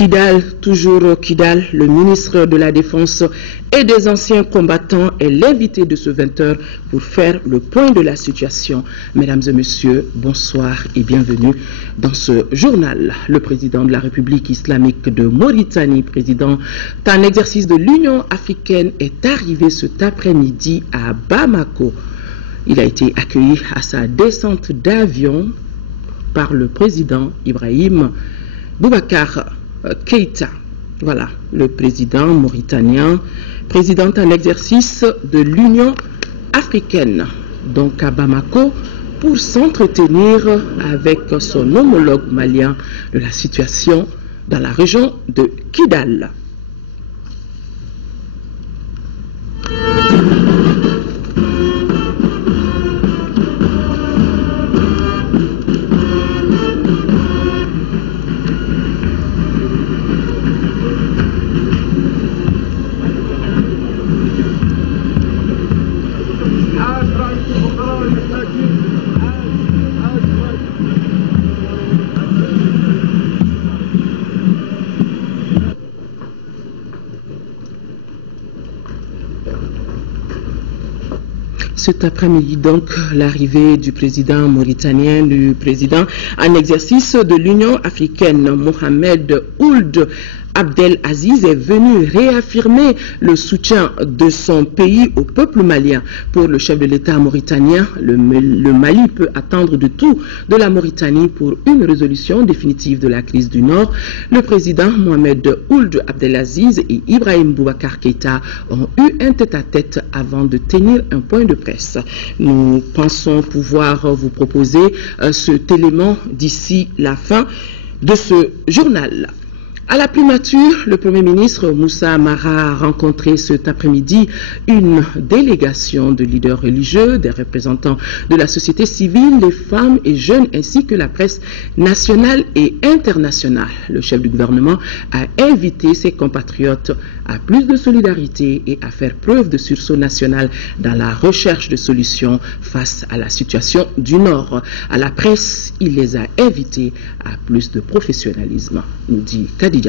Kidal, toujours Kidal, le ministre de la Défense et des anciens combattants est l'invité de ce 20h pour faire le point de la situation. Mesdames et messieurs, bonsoir et bienvenue dans ce journal. Le président de la République islamique de Mauritanie, président en exercice de l'Union africaine, est arrivé cet après-midi à Bamako. Il a été accueilli à sa descente d'avion par le président Ibrahim Boubacar Keïta. Voilà, le président mauritanien, président en exercice de l'Union africaine, donc à Bamako, pour s'entretenir avec son homologue malien de la situation dans la région de Kidal. Cet après-midi, donc, l'arrivée du président mauritanien, du président en exercice de l'Union africaine, Mohamed Ould Abdelaziz, est venu réaffirmer le soutien de son pays au peuple malien. Pour le chef de l'État mauritanien, le Mali peut attendre de tout de la Mauritanie pour une résolution définitive de la crise du Nord. Le président Mohamed Ould Abdelaziz et Ibrahim Boubacar Keïta ont eu un tête-à-tête avant de tenir un point de presse. Nous pensons pouvoir vous proposer cet élément d'ici la fin de ce journal. À la primature, le Premier ministre Moussa Mara a rencontré cet après-midi une délégation de leaders religieux, des représentants de la société civile, des femmes et jeunes, ainsi que la presse nationale et internationale. Le chef du gouvernement a invité ses compatriotes à plus de solidarité et à faire preuve de sursaut national dans la recherche de solutions face à la situation du Nord. À la presse, il les a invités à plus de professionnalisme, nous dit Kadi.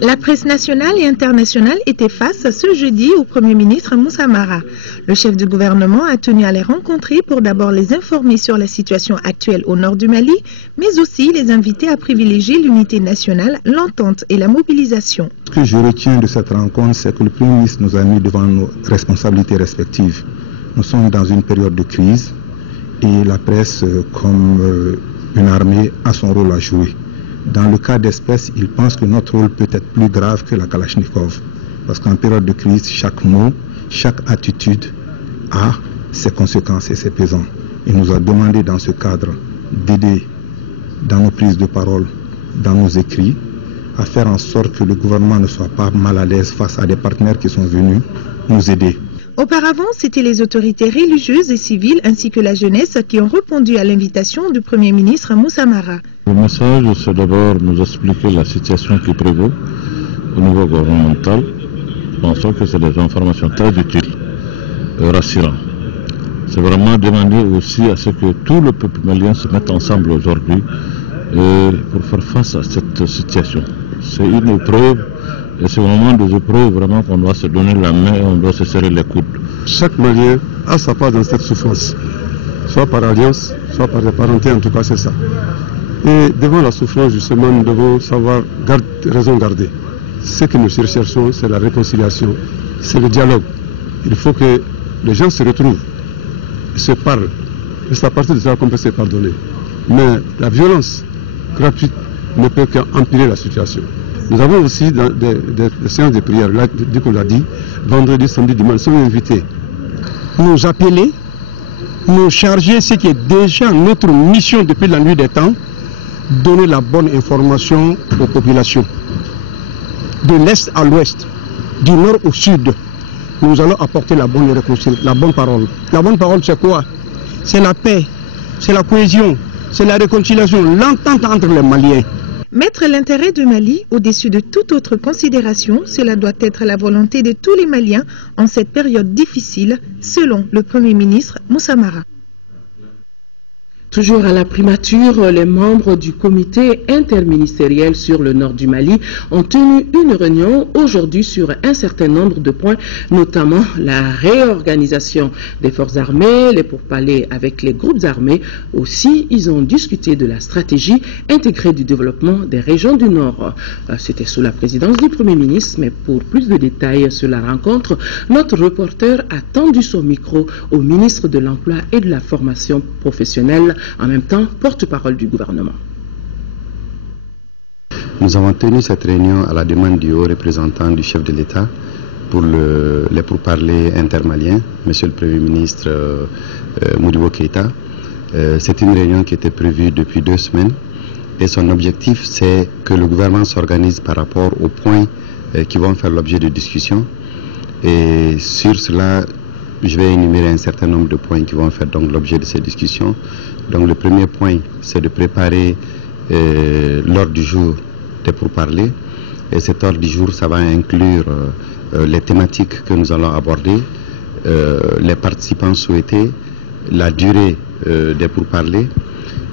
La presse nationale et internationale était face ce jeudi au Premier ministre Moussa Mara. Le chef du gouvernement a tenu à les rencontrer pour d'abord les informer sur la situation actuelle au nord du Mali, mais aussi les inviter à privilégier l'unité nationale, l'entente et la mobilisation. Ce que je retiens de cette rencontre, c'est que le Premier ministre nous a mis devant nos responsabilités respectives. Nous sommes dans une période de crise et la presse, comme une armée, a son rôle à jouer. Dans le cas d'espèce, il pense que notre rôle peut être plus grave que la Kalachnikov. Parce qu'en période de crise, chaque mot, chaque attitude a ses conséquences et ses pesants. Il nous a demandé dans ce cadre d'aider dans nos prises de parole, dans nos écrits, à faire en sorte que le gouvernement ne soit pas mal à l'aise face à des partenaires qui sont venus nous aider. Auparavant, c'étaient les autorités religieuses et civiles ainsi que la jeunesse qui ont répondu à l'invitation du Premier ministre Moussa Mara. Le message, c'est d'abord nous expliquer la situation qui prévaut au niveau gouvernemental. Pensons que c'est des informations très utiles et rassurantes. C'est vraiment demander aussi à ce que tout le peuple malien se mette ensemble aujourd'hui pour faire face à cette situation. C'est une épreuve. Et c'est au moment des épreuves vraiment qu'on doit se donner la main et on doit se serrer les coudes. Chaque Malien a sa part dans cette souffrance, soit par alliance, soit par parenté, en tout cas c'est ça. Et devant la souffrance, justement, nous devons savoir raison garder. Ce que nous recherchons, c'est la réconciliation, c'est le dialogue. Il faut que les gens se retrouvent, se parlent. Et c'est à partir de ça qu'on peut se pardonner. Mais la violence gratuite ne peut qu'empirer la situation. Nous avons aussi des séances de prière, là, dès qu'on l'a dit, vendredi, samedi, dimanche, nous sommes invités. Nous appeler, nous charger ce qui est déjà notre mission depuis la nuit des temps, donner la bonne information aux populations. De l'est à l'ouest, du nord au sud, nous allons apporter la bonne réconciliation, la bonne parole. La bonne parole, c'est quoi? C'est la paix, c'est la cohésion, c'est la réconciliation, l'entente entre les Maliens. Mettre l'intérêt du Mali au-dessus de toute autre considération, cela doit être la volonté de tous les Maliens en cette période difficile, selon le Premier ministre Moussa Mara. Toujours à la primature, les membres du comité interministériel sur le nord du Mali ont tenu une réunion aujourd'hui sur un certain nombre de points, notamment la réorganisation des forces armées, les pourparlers avec les groupes armés. Aussi, ils ont discuté de la stratégie intégrée du développement des régions du Nord. C'était sous la présidence du Premier ministre, mais pour plus de détails sur la rencontre, notre reporter a tendu son micro au ministre de l'Emploi et de la Formation professionnelle, en même temps porte-parole du gouvernement. Nous avons tenu cette réunion à la demande du haut représentant du chef de l'État pour les pourparlers intermaliens, Monsieur le Premier ministre Modibo Keïta. C'est une réunion qui était prévue depuis 2 semaines et son objectif c'est que le gouvernement s'organise par rapport aux points qui vont faire l'objet de discussion. Et sur cela, je vais énumérer un certain nombre de points qui vont faire donc l'objet de ces discussions. Donc le premier point, c'est de préparer l'ordre du jour des pourparlers. Et cet ordre du jour, ça va inclure les thématiques que nous allons aborder, les participants souhaités, la durée des pourparlers.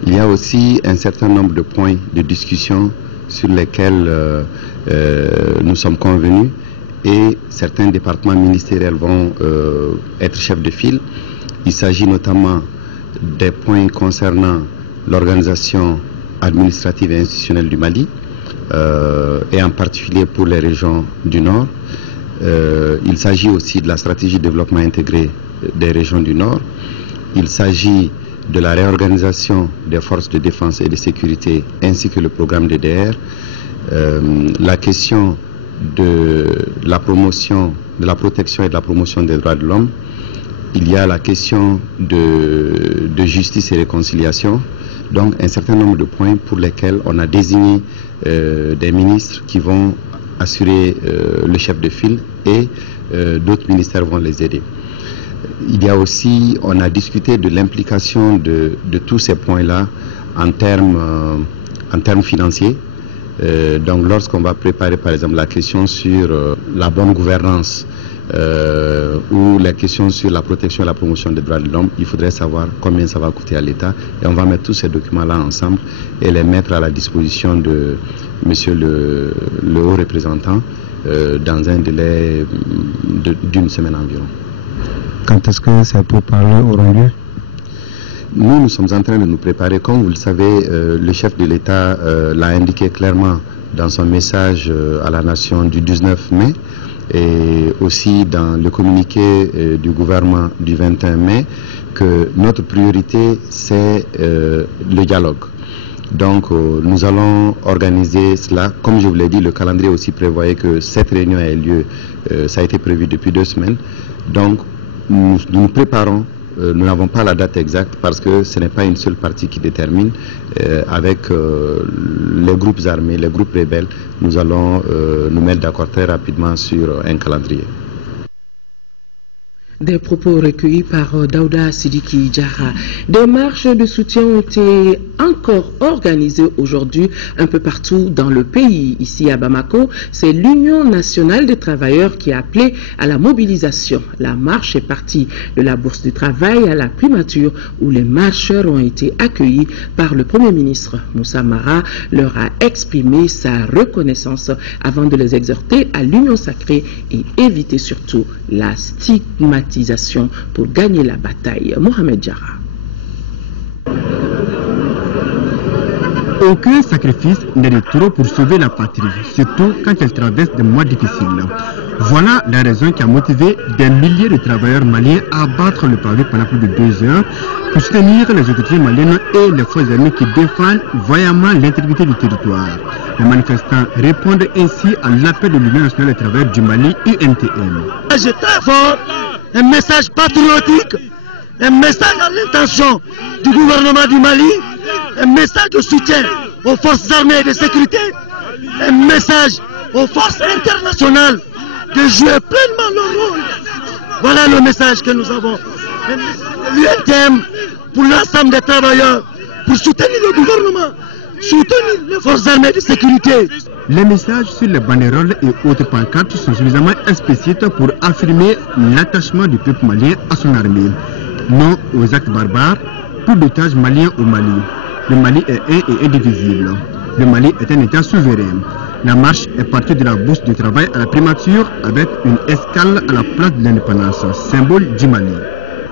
Il y a aussi un certain nombre de points de discussion sur lesquels nous sommes convenus. Et certains départements ministériels vont être chefs de file. Il s'agit notamment des points concernant l'organisation administrative et institutionnelle du Mali, et en particulier pour les régions du Nord. Il s'agit aussi de la stratégie de développement intégré des régions du Nord. Il s'agit de la réorganisation des forces de défense et de sécurité ainsi que le programme DDR. La question de la promotion, de la protection et de la promotion des droits de l'homme. Il y a la question de justice et réconciliation. Donc un certain nombre de points pour lesquels on a désigné des ministres qui vont assurer le chef de file et d'autres ministères vont les aider. Il y a aussi, on a discuté de l'implication de tous ces points-là en termes financiers. Donc lorsqu'on va préparer par exemple la question sur la bonne gouvernance ou la question sur la protection et la promotion des droits de l'homme, il faudrait savoir combien ça va coûter à l'État et on va mettre tous ces documents-là ensemble et les mettre à la disposition de monsieur le haut représentant dans un délai d'une semaine environ. Quand est-ce que ces pourparlers auront lieu? Nous sommes en train de nous préparer. Comme vous le savez, le chef de l'État l'a indiqué clairement dans son message à la nation du 19 mai et aussi dans le communiqué du gouvernement du 21 mai que notre priorité c'est le dialogue. Donc nous allons organiser cela. Comme je vous l'ai dit, le calendrier aussi prévoyait que cette réunion ait lieu. Ça a été prévu depuis 2 semaines. Donc nous nous préparons. Nous n'avons pas la date exacte parce que ce n'est pas une seule partie qui détermine. Avec les groupes armés, les groupes rebelles, nous allons nous mettre d'accord très rapidement sur un calendrier. Des propos recueillis par Daouda Sidiki Diarra. Des marches de soutien ont été encore organisées aujourd'hui un peu partout dans le pays. Ici à Bamako, c'est l'Union nationale des travailleurs qui a appelé à la mobilisation. La marche est partie de la Bourse du Travail à la primature où les marcheurs ont été accueillis par le Premier ministre. Moussa Mara leur a exprimé sa reconnaissance avant de les exhorter à l'union sacrée et éviter surtout la stigmatisation pour gagner la bataille. Mohamed Diarra. Aucun sacrifice n'est de trop pour sauver la patrie, surtout quand elle traverse des mois difficiles. Voilà la raison qui a motivé des milliers de travailleurs maliens à battre le pavé pendant plus de 2 heures pour soutenir les autorités maliennes et les forces armées qui défendent vaillamment l'intégrité du territoire. Les manifestants répondent ainsi à l'appel de l'Union nationale des travailleurs du Mali, UNTM. C'est très fort, un message patriotique, un message à l'intention du gouvernement du Mali, un message de soutien aux forces armées et de sécurité, un message aux forces internationales de jouer pleinement leur rôle. Voilà le message que nous avons. L'UNTM pour l'ensemble des travailleurs, pour soutenir le gouvernement, soutenir les forces armées de sécurité. Les messages sur les banderoles et autres pancartes sont suffisamment explicites pour affirmer l'attachement du peuple malien à son armée. Non aux actes barbares, plus d'otages maliens au Mali. Le Mali est un et indivisible. Le Mali est un État souverain. La marche est partie de la bourse du travail à la primature avec une escale à la place de l'indépendance, symbole du Mali.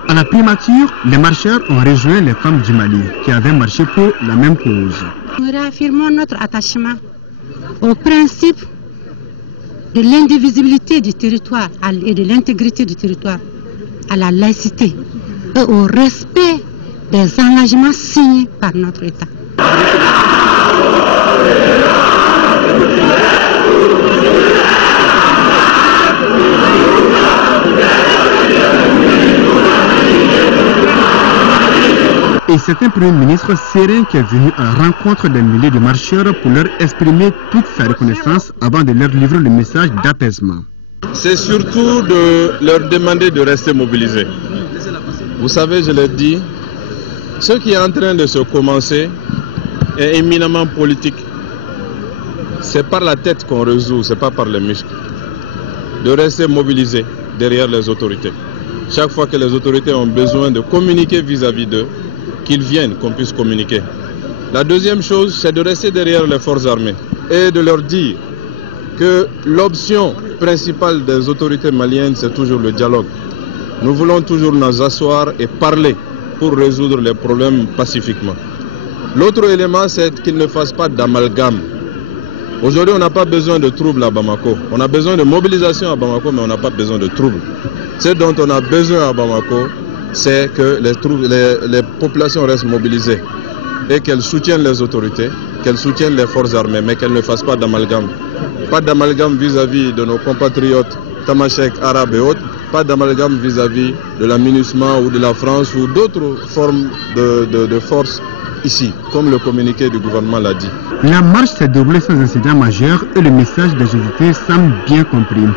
À la primature, les marcheurs ont rejoint les femmes du Mali qui avaient marché pour la même cause. Nous réaffirmons notre attachement au principe de l'indivisibilité du territoire et de l'intégrité du territoire, à la laïcité et au respect des engagements signés par notre État. Et c'est un Premier ministre serein qui est venu à la rencontre des milliers de marcheurs pour leur exprimer toute sa reconnaissance avant de leur livrer le message d'apaisement. C'est surtout de leur demander de rester mobilisés. Vous savez, je l'ai dit, ce qui est en train de se commencer est éminemment politique. C'est par la tête qu'on résout, c'est pas par les muscles. De rester mobilisés derrière les autorités. Chaque fois que les autorités ont besoin de communiquer vis-à-vis d'eux, qu'ils viennent, qu'on puisse communiquer. La deuxième chose, c'est de rester derrière les forces armées et de leur dire que l'option principale des autorités maliennes, c'est toujours le dialogue. Nous voulons toujours nous asseoir et parler pour résoudre les problèmes pacifiquement. L'autre élément, c'est qu'ils ne fassent pas d'amalgame. Aujourd'hui, on n'a pas besoin de troubles à Bamako. On a besoin de mobilisation à Bamako, mais on n'a pas besoin de troubles. Ce dont on a besoin à Bamako, c'est que les populations restent mobilisées et qu'elles soutiennent les autorités, qu'elles soutiennent les forces armées, mais qu'elles ne fassent pas d'amalgame. Pas d'amalgame vis-à-vis de nos compatriotes tamashek, arabes et autres, pas d'amalgame vis-à-vis de la MINUSMA ou de la France ou d'autres formes de forces ici, comme le communiqué du gouvernement l'a dit. La marche s'est déroulée sans incident majeur et le message des autorités semble bien compris.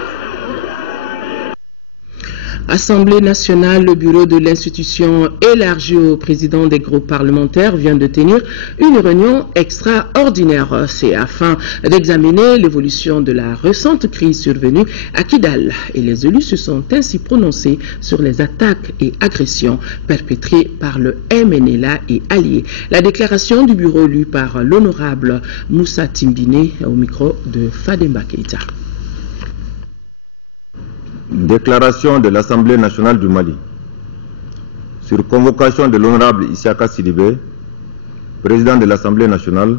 Assemblée nationale, le bureau de l'institution élargie au président des groupes parlementaires vient de tenir une réunion extraordinaire. C'est afin d'examiner l'évolution de la récente crise survenue à Kidal. Et les élus se sont ainsi prononcés sur les attaques et agressions perpétrées par le MNLA et alliés. La déclaration du bureau lue par l'honorable Moussa Timbine au micro de Fademba Keita. Déclaration de l'Assemblée nationale du Mali. Sur convocation de l'honorable Isiaka Sidibé, président de l'Assemblée nationale,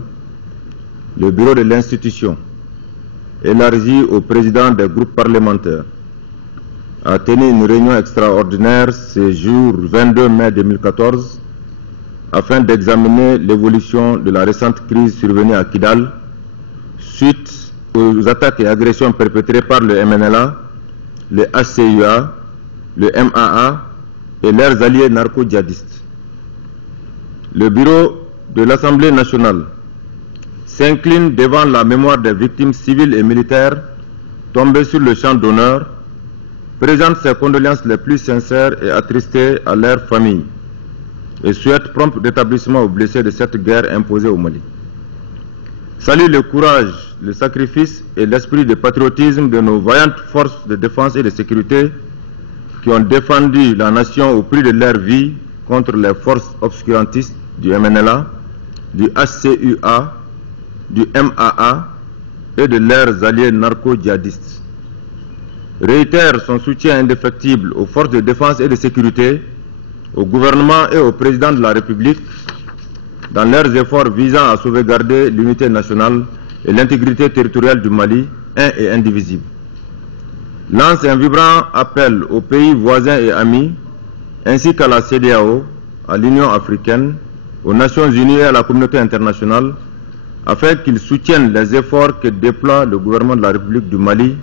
le bureau de l'institution, élargi au président des groupes parlementaires, a tenu une réunion extraordinaire ce jour 22 mai 2014 afin d'examiner l'évolution de la récente crise survenue à Kidal suite aux attaques et agressions perpétrées par le MNLA, le HCUA, le MAA et leurs alliés narco-djihadistes. Le bureau de l'Assemblée nationale s'incline devant la mémoire des victimes civiles et militaires tombées sur le champ d'honneur, présente ses condoléances les plus sincères et attristées à leurs familles et souhaite prompt rétablissement aux blessés de cette guerre imposée au Mali. Salue le courage, le sacrifice et l'esprit de patriotisme de nos vaillantes forces de défense et de sécurité qui ont défendu la nation au prix de leur vie contre les forces obscurantistes du MNLA, du HCUA, du MAA et de leurs alliés narco-djihadistes. Réitère son soutien indéfectible aux forces de défense et de sécurité, au gouvernement et au président de la République dans leurs efforts visant à sauvegarder l'unité nationale et l'intégrité territoriale du Mali, un et indivisible. Lance un vibrant appel aux pays voisins et amis, ainsi qu'à la CEDEAO, à l'Union africaine, aux Nations unies et à la communauté internationale, afin qu'ils soutiennent les efforts que déploie le gouvernement de la République du Mali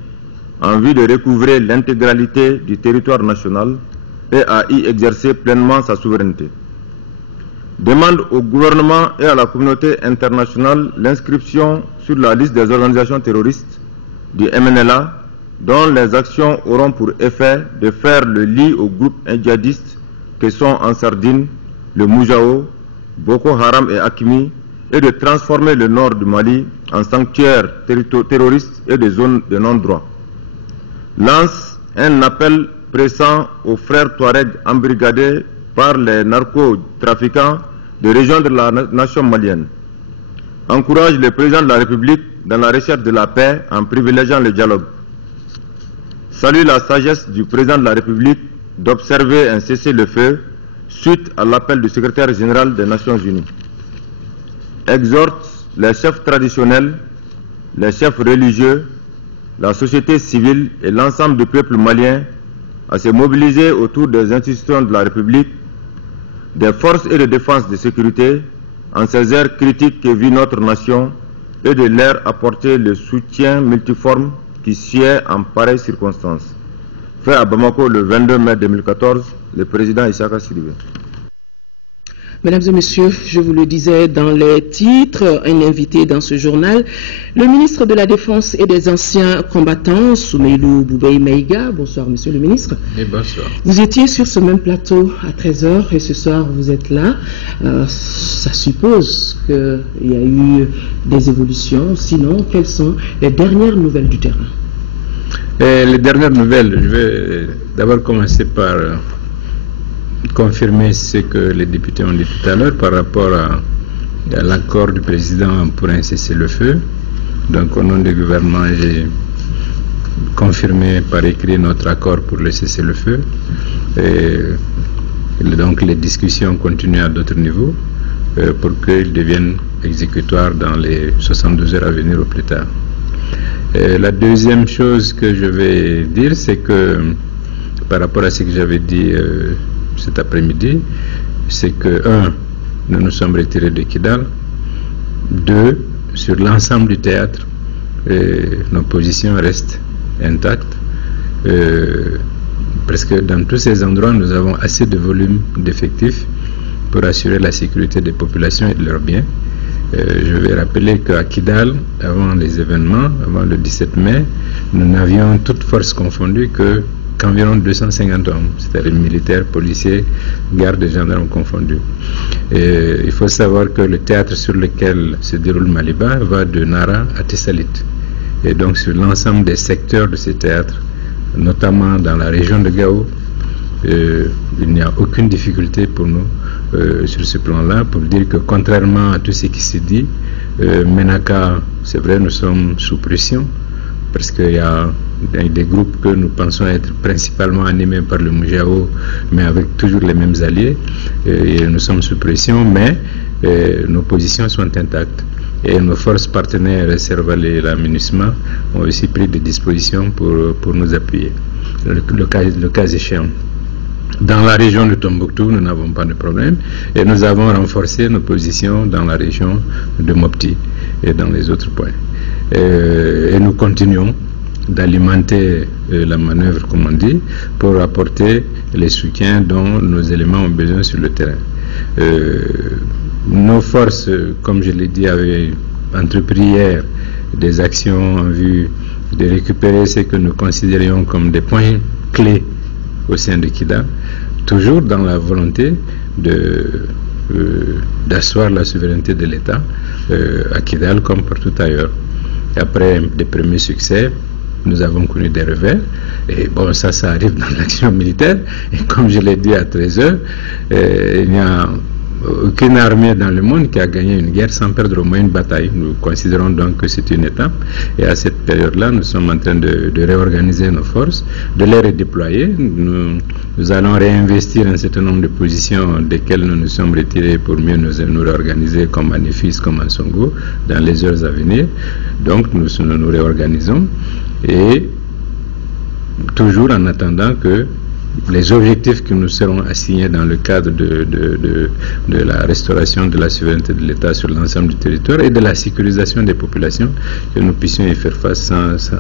en vue de recouvrer l'intégralité du territoire national et à y exercer pleinement sa souveraineté. Demande au gouvernement et à la communauté internationale l'inscription sur la liste des organisations terroristes du MNLA dont les actions auront pour effet de faire le lit aux groupes djihadistes que sont en Sardine, le Moujao, Boko Haram et Hakimi et de transformer le nord du Mali en sanctuaire terroriste et des zones de non-droit. Lance un appel pressant aux frères Touaregs embrigadés par les narcotrafiquants de rejoindre la nation malienne. Encourage le président de la République dans la recherche de la paix en privilégiant le dialogue. Salue la sagesse du président de la République d'observer un cessez-le-feu suite à l'appel du secrétaire général des Nations Unies. Exhorte les chefs traditionnels, les chefs religieux, la société civile et l'ensemble du peuple malien à se mobiliser autour des institutions de la République, des forces et de défense de sécurité en ces heures critiques que vit notre nation et de leur apporter le soutien multiforme qui sied en pareilles circonstances. Fait à Bamako le 22 mai 2014, le président Isaka Sidibé. Mesdames et messieurs, je vous le disais dans les titres, un invité dans ce journal, le ministre de la Défense et des anciens combattants, Soumeilou Boubei Maïga. Bonsoir, monsieur le ministre. Et bonsoir. Vous étiez sur ce même plateau à 13h et ce soir vous êtes là. Ça suppose qu'il y a eu des évolutions. Sinon, quelles sont les dernières nouvelles du terrain? Les dernières nouvelles, je vais d'abord commencer par confirmer ce que les députés ont dit tout à l'heure par rapport à l'accord du président pour un cessez-le-feu. Donc au nom du gouvernement, j'ai confirmé par écrit notre accord pour le cessez-le-feu. Et donc les discussions continuent à d'autres niveaux pour qu'ils deviennent exécutoires dans les 72 heures à venir au plus tard. La deuxième chose que je vais dire, c'est que par rapport à ce que j'avais dit cet après-midi, c'est que, 1, nous nous sommes retirés de Kidal. 2, sur l'ensemble du théâtre, nos positions restent intactes. Presque dans tous ces endroits, nous avons assez de volume d'effectifs pour assurer la sécurité des populations et de leurs biens. Je vais rappeler qu'à Kidal, avant les événements, avant le 17 mai, nous n'avions toutes forces confondues qu'environ 250 hommes, c'est-à-dire militaires, policiers, gardes et gendarmes confondus. Et il faut savoir que le théâtre sur lequel se déroule Maliba va de Nara à Tessalit. Et donc sur l'ensemble des secteurs de ce théâtre, notamment dans la région de Gao, il n'y a aucune difficulté pour nous sur ce plan-là, pour dire que contrairement à tout ce qui se dit, Menaka, c'est vrai, nous sommes sous pression, parce qu'il y a des groupes que nous pensons être principalement animés par le Moujao, mais avec toujours les mêmes alliés, et nous sommes sous pression, mais nos positions sont intactes. Et nos forces partenaires, Serval et la MINUSMA, ont aussi pris des dispositions pour nous appuyer, le cas échéant. Dans la région de Tombouctou, nous n'avons pas de problème, et nous avons renforcé nos positions dans la région de Mopti et dans les autres points. Et nous continuons d'alimenter la manœuvre, comme on dit, pour apporter les soutiens dont nos éléments ont besoin sur le terrain. Nos forces, comme je l'ai dit, avaient entrepris hier des actions en vue de récupérer ce que nous considérions comme des points clés au sein de Kida, toujours dans la volonté d'asseoir la souveraineté de l'État à Kidal comme partout ailleurs. Après des premiers succès, nous avons connu des revers, et bon, ça arrive dans l'action militaire, et comme je l'ai dit à 13h, il n'y a aucune armée dans le monde qui a gagné une guerre sans perdre au moins une bataille. Nous considérons donc que c'est une étape, et à cette période-là, nous sommes en train de réorganiser nos forces, de les redéployer. Nous allons réinvestir un certain nombre de positions desquelles nous nous sommes retirés pour mieux nous réorganiser comme à Nefis, comme à Songo, dans les heures à venir. Donc nous nous réorganisons, et toujours en attendant que les objectifs que nous serons assignés dans le cadre de la restauration de la souveraineté de l'État sur l'ensemble du territoire et de la sécurisation des populations, que nous puissions y faire face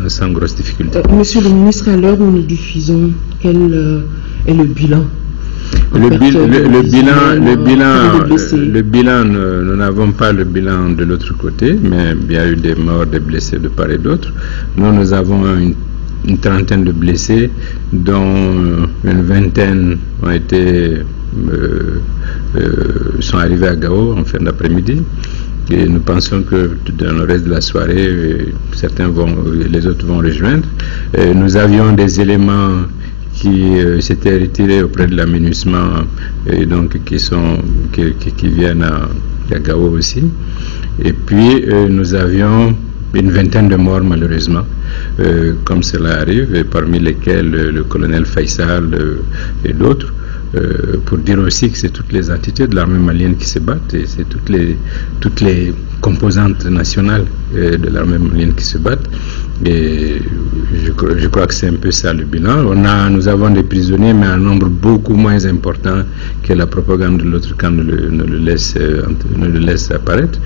sans grosse difficulté. Monsieur le ministre, à l'heure où nous diffusons, quel est le bilan? Le bilan, nous n'avons pas le bilan de l'autre côté, mais il y a eu des morts, des blessés de part et d'autre. Nous avons une trentaine de blessés, dont une vingtaine sont arrivés à Gao en fin d'après-midi. Et nous pensons que dans le reste de la soirée, les autres vont rejoindre. Nous avions des éléments qui s'étaient retirés auprès de la MINUSMA et donc qui viennent à Gao aussi. Et puis nous avions une vingtaine de morts malheureusement, comme cela arrive, et parmi lesquels le colonel Faisal et d'autres. Pour dire aussi que c'est toutes les entités de l'armée malienne qui se battent et c'est toutes les composantes nationales de l'armée malienne qui se battent. Et je crois que c'est un peu ça le bilan. Nous avons des prisonniers, mais un nombre beaucoup moins important que la propagande de l'autre camp ne le laisse apparaître.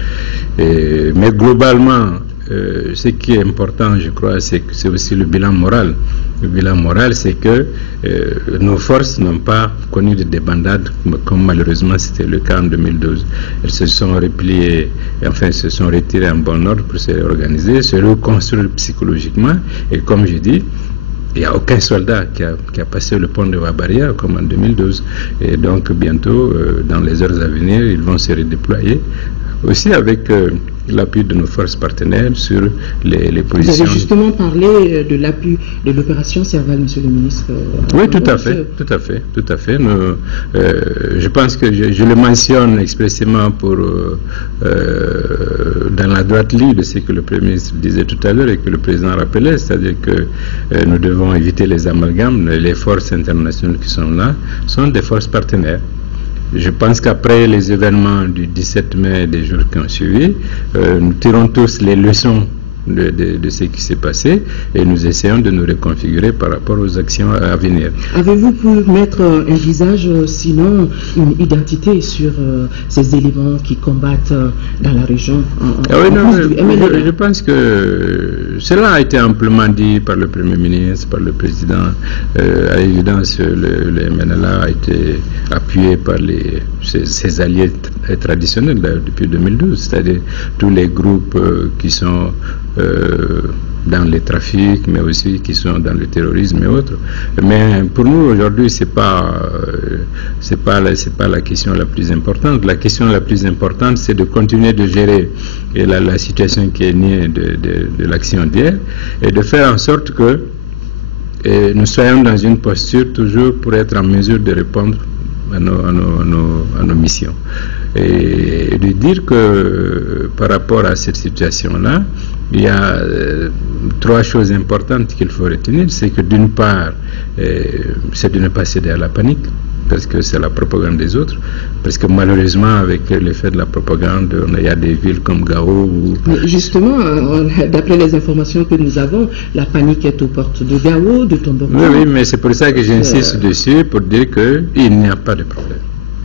Mais globalement, ce qui est important, je crois, c'est aussi le bilan moral. Le bilan moral, c'est que nos forces n'ont pas connu de débandade comme malheureusement c'était le cas en 2012. Elles se sont repliées, enfin se sont retirées en bon ordre pour se réorganiser, se reconstruire psychologiquement. Et comme je dis, il n'y a aucun soldat qui a passé le pont de Wabaria comme en 2012. Et donc bientôt, dans les heures à venir, ils vont se redéployer. Aussi avec l'appui de nos forces partenaires sur les positions. Vous avez justement parlé de l'appui de l'opération Serval, monsieur le ministre. Oui, tout à fait. Je pense que je le mentionne expressément dans la droite ligne de ce que le Premier ministre disait tout à l'heure et que le président rappelait, c'est-à-dire que nous devons éviter les amalgames. Les forces internationales qui sont là sont des forces partenaires. Je pense qu'après les événements du 17 mai et des jours qui ont suivi, nous tirons tous les leçons de ce qui s'est passé et nous essayons de nous reconfigurer par rapport aux actions à venir. Avez-vous pu mettre un visage, sinon une identité sur ces éléments qui combattent dans la région je pense que cela a été amplement dit par le Premier ministre, par le Président. À l'évidence, le MNLA a été appuyé par ses alliés traditionnels depuis 2012, c'est-à-dire tous les groupes qui sont dans les trafics, mais aussi qui sont dans le terrorisme et autres. Mais pour nous aujourd'hui, c'est pas la question la plus importante. La question la plus importante, c'est de continuer de gérer la situation qui est née de l'action d'hier et de faire en sorte que nous soyons dans une posture toujours pour être en mesure de répondre à nos missions. Et de dire que par rapport à cette situation-là, il y a trois choses importantes qu'il faut retenir. C'est que d'une part, c'est de ne pas céder à la panique, parce que c'est la propagande des autres. Parce que malheureusement, avec l'effet de la propagande, il y a des villes comme Gao Mais justement, d'après les informations que nous avons, la panique est aux portes de Gao, de Tombouctou. Oui, mais c'est pour ça que j'insiste dessus, pour dire qu'il n'y a pas de problème.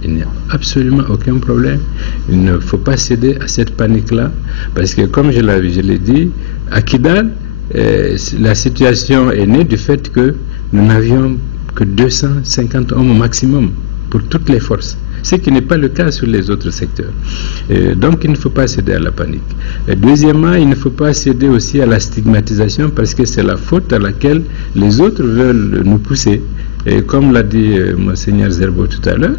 Il n'y a absolument aucun problème. Il ne faut pas céder à cette panique-là, parce que comme je l'ai dit, à Kidal, la situation est née du fait que nous n'avions que 250 hommes au maximum pour toutes les forces, ce qui n'est pas le cas sur les autres secteurs. Donc il ne faut pas céder à la panique. Et deuxièmement, il ne faut pas céder aussi à la stigmatisation, parce que c'est la faute à laquelle les autres veulent nous pousser. Et comme l'a dit Monseigneur Zerbo tout à l'heure,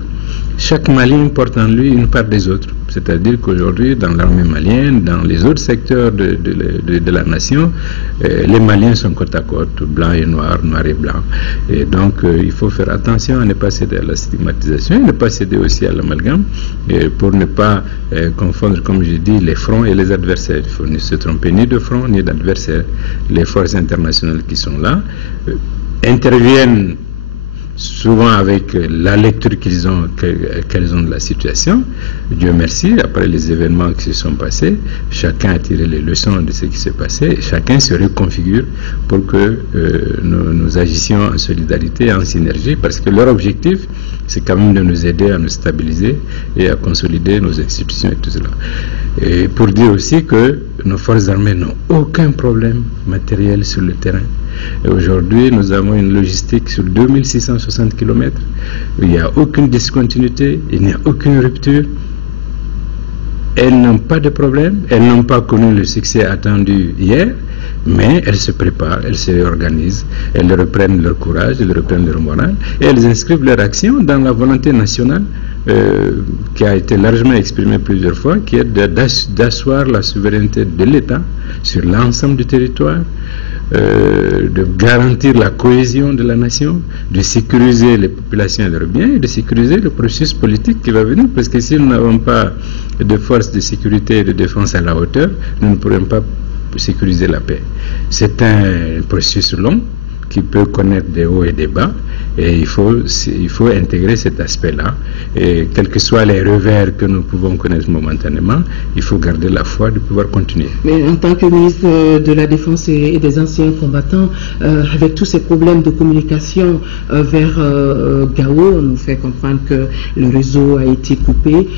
chaque Malien porte en lui une part des autres. C'est-à-dire qu'aujourd'hui, dans l'armée malienne, dans les autres secteurs de la nation, les Maliens sont côte à côte, blanc et noir, noir et blanc. Et donc, il faut faire attention à ne pas céder à la stigmatisation, et ne pas céder aussi à l'amalgame, pour ne pas confondre, comme je dis, les fronts et les adversaires. Il ne faut ne se tromper ni de front ni d'adversaire. Les forces internationales qui sont là interviennent souvent avec la lecture qu'elles ont de la situation. Dieu merci, après les événements qui se sont passés, chacun a tiré les leçons de ce qui s'est passé, et chacun se reconfigure pour que nous agissions en solidarité et en synergie, parce que leur objectif, c'est quand même de nous aider à nous stabiliser et à consolider nos institutions et tout cela. Et pour dire aussi que nos forces armées n'ont aucun problème matériel sur le terrain. Et aujourd'hui, nous avons une logistique sur 2660 km. Il n'y a aucune discontinuité, il n'y a aucune rupture. Elles n'ont pas de problème, elles n'ont pas connu le succès attendu hier, mais elles se préparent, elles se réorganisent, elles reprennent leur courage, elles reprennent leur morale, et elles inscrivent leur action dans la volonté nationale qui a été largement exprimée plusieurs fois, qui est d'asseoir la souveraineté de l'État sur l'ensemble du territoire, de garantir la cohésion de la nation, de sécuriser les populations et leurs biens, et de sécuriser le processus politique qui va venir, parce que si nous n'avons pas de forces de sécurité et de défense à la hauteur, nous ne pourrons pas sécuriser la paix. C'est un processus long qui peut connaître des hauts et des bas, et il faut intégrer cet aspect-là. Et quels que soient les revers que nous pouvons connaître momentanément, il faut garder la foi de pouvoir continuer. Mais en tant que ministre de la Défense et des anciens combattants, avec tous ces problèmes de communication vers Gao, on nous fait comprendre que le réseau a été coupé.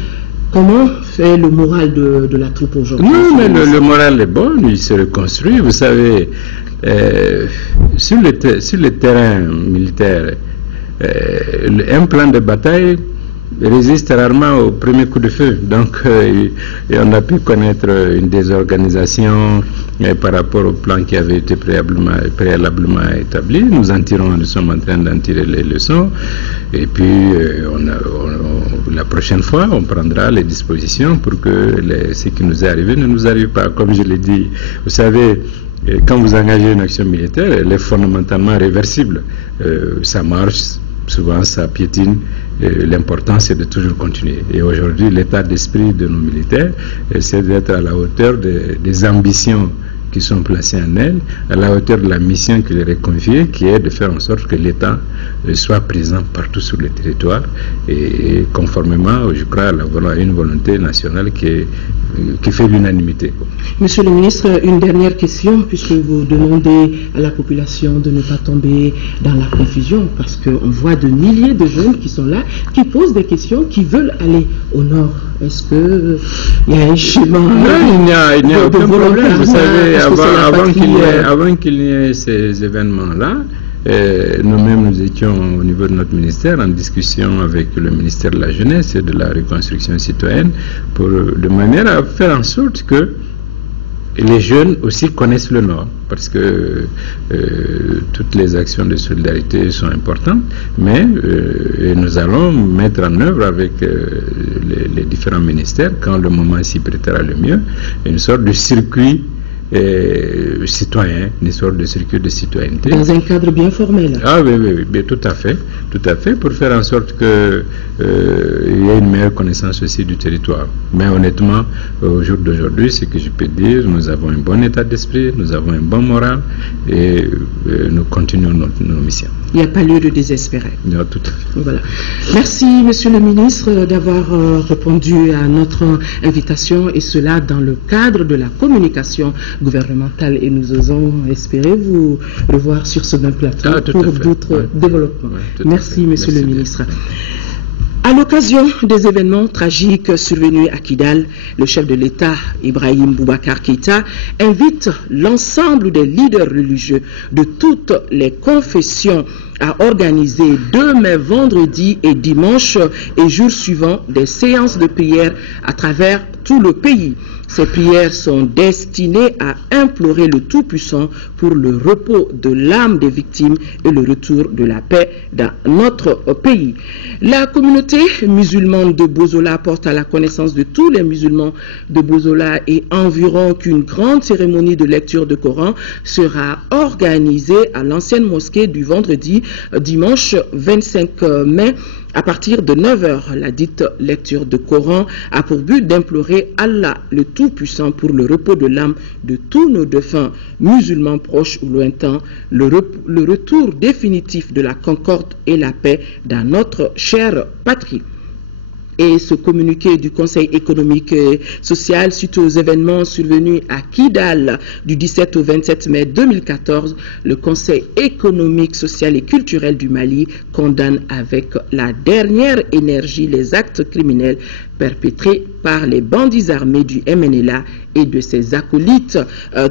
Comment fait le moral de la troupe aujourd'hui? Non, mais le moral est bon, il se reconstruit. Vous savez, sur le terrain militaire, un plan de bataille résiste rarement au premier coup de feu. Donc, on a pu connaître une désorganisation par rapport au plan qui avait été préalablement établi. Nous sommes en train d'en tirer les leçons. Et puis, la prochaine fois, on prendra les dispositions pour que ce qui nous est arrivé ne nous arrive pas. Comme je l'ai dit, vous savez, quand vous engagez une action militaire, elle est fondamentalement réversible. Ça marche, souvent ça piétine. L'important, c'est de toujours continuer. Et aujourd'hui, l'état d'esprit de nos militaires, c'est d'être à la hauteur des ambitions qui sont placées en elles, à la hauteur de la mission qui leur est confiée, qui est de faire en sorte que l'État soit présent partout sur le territoire, et conformément, je crois, à une volonté nationale qui fait l'unanimité. Monsieur le ministre, une dernière question, puisque vous demandez à la population de ne pas tomber dans la confusion, parce qu'on voit de milliers de jeunes qui sont là, qui posent des questions, qui veulent aller au nord. Est-ce qu'il y a un chemin? Non, il n'y a aucun problème. Vous savez, avant qu'il y ait ces événements-là, nous-mêmes, nous étions au niveau de notre ministère en discussion avec le ministère de la Jeunesse et de la Reconstruction citoyenne de manière à faire en sorte que les jeunes aussi connaissent le Nord, parce que toutes les actions de solidarité sont importantes, mais nous allons mettre en œuvre avec les différents ministères, quand le moment s'y prêtera le mieux, une sorte de circuit citoyen, une sorte de circuit de citoyenneté. Dans un cadre bien formel. Ah oui, tout à fait, pour faire en sorte qu'il y ait une meilleure connaissance aussi du territoire. Mais honnêtement, au jour d'aujourd'hui, ce que je peux dire, nous avons un bon état d'esprit, nous avons un bon moral, et nous continuons nos missions. Il n'y a pas lieu de désespérer. Non, tout à fait. Voilà. Merci, monsieur le ministre, d'avoir répondu à notre invitation, et cela dans le cadre de la communication gouvernementale, et nous osons espérer vous revoir sur ce même plateau pour d'autres développements. Merci, monsieur le ministre. À l'occasion des événements tragiques survenus à Kidal, le chef de l'État, Ibrahim Boubacar Keïta, invite l'ensemble des leaders religieux de toutes les confessions à organiser demain, vendredi et dimanche et jours suivants des séances de prière à travers tout le pays. Ces prières sont destinées à implorer le Tout-Puissant pour le repos de l'âme des victimes et le retour de la paix dans notre pays. La communauté musulmane de Bozola porte à la connaissance de tous les musulmans de Bozola et environ qu'une grande cérémonie de lecture de Coran sera organisée à l'ancienne mosquée du vendredi, dimanche 25 mai, à partir de 9h. La dite lecture de Coran a pour but d'implorer Allah, le Tout-Puissant, pour le repos de l'âme de tous nos défunts musulmans proches ou lointains, le retour définitif de la concorde et la paix dans notre chère patrie. Et ce communiqué du Conseil économique et social suite aux événements survenus à Kidal du 17 au 27 mai 2014, le Conseil économique, social et culturel du Mali condamne avec la dernière énergie les actes criminels perpétrés par les bandits armés du MNLA et de ses acolytes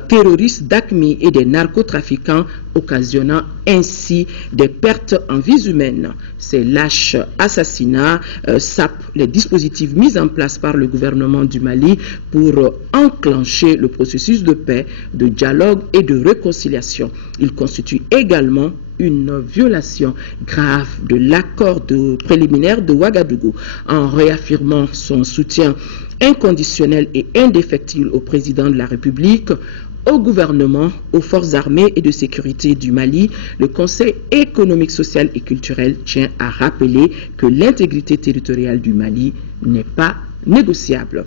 terroristes d'AQMI et des narcotrafiquants, occasionnant ainsi des pertes en vies humaines. Ces lâches assassinats sapent les dispositifs mis en place par le gouvernement du Mali pour enclencher le processus de paix, de dialogue et de réconciliation. Ils constituent également une violation grave de l'accord préliminaire de Ouagadougou, en réaffirmant son soutien inconditionnel et indéfectible au président de la République, au gouvernement, aux forces armées et de sécurité du Mali. Le Conseil économique, social et culturel tient à rappeler que l'intégrité territoriale du Mali n'est pas négociable.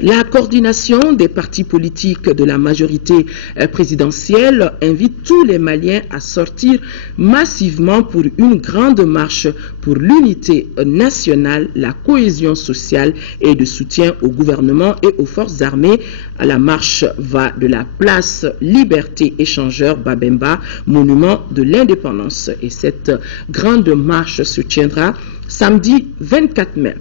La coordination des partis politiques de la majorité présidentielle invite tous les Maliens à sortir massivement pour une grande marche pour l'unité nationale, la cohésion sociale et de soutien au gouvernement et aux forces armées. La marche va de la place Liberté Échangeur Babemba, monument de l'indépendance. Et cette grande marche se tiendra samedi 24 mai.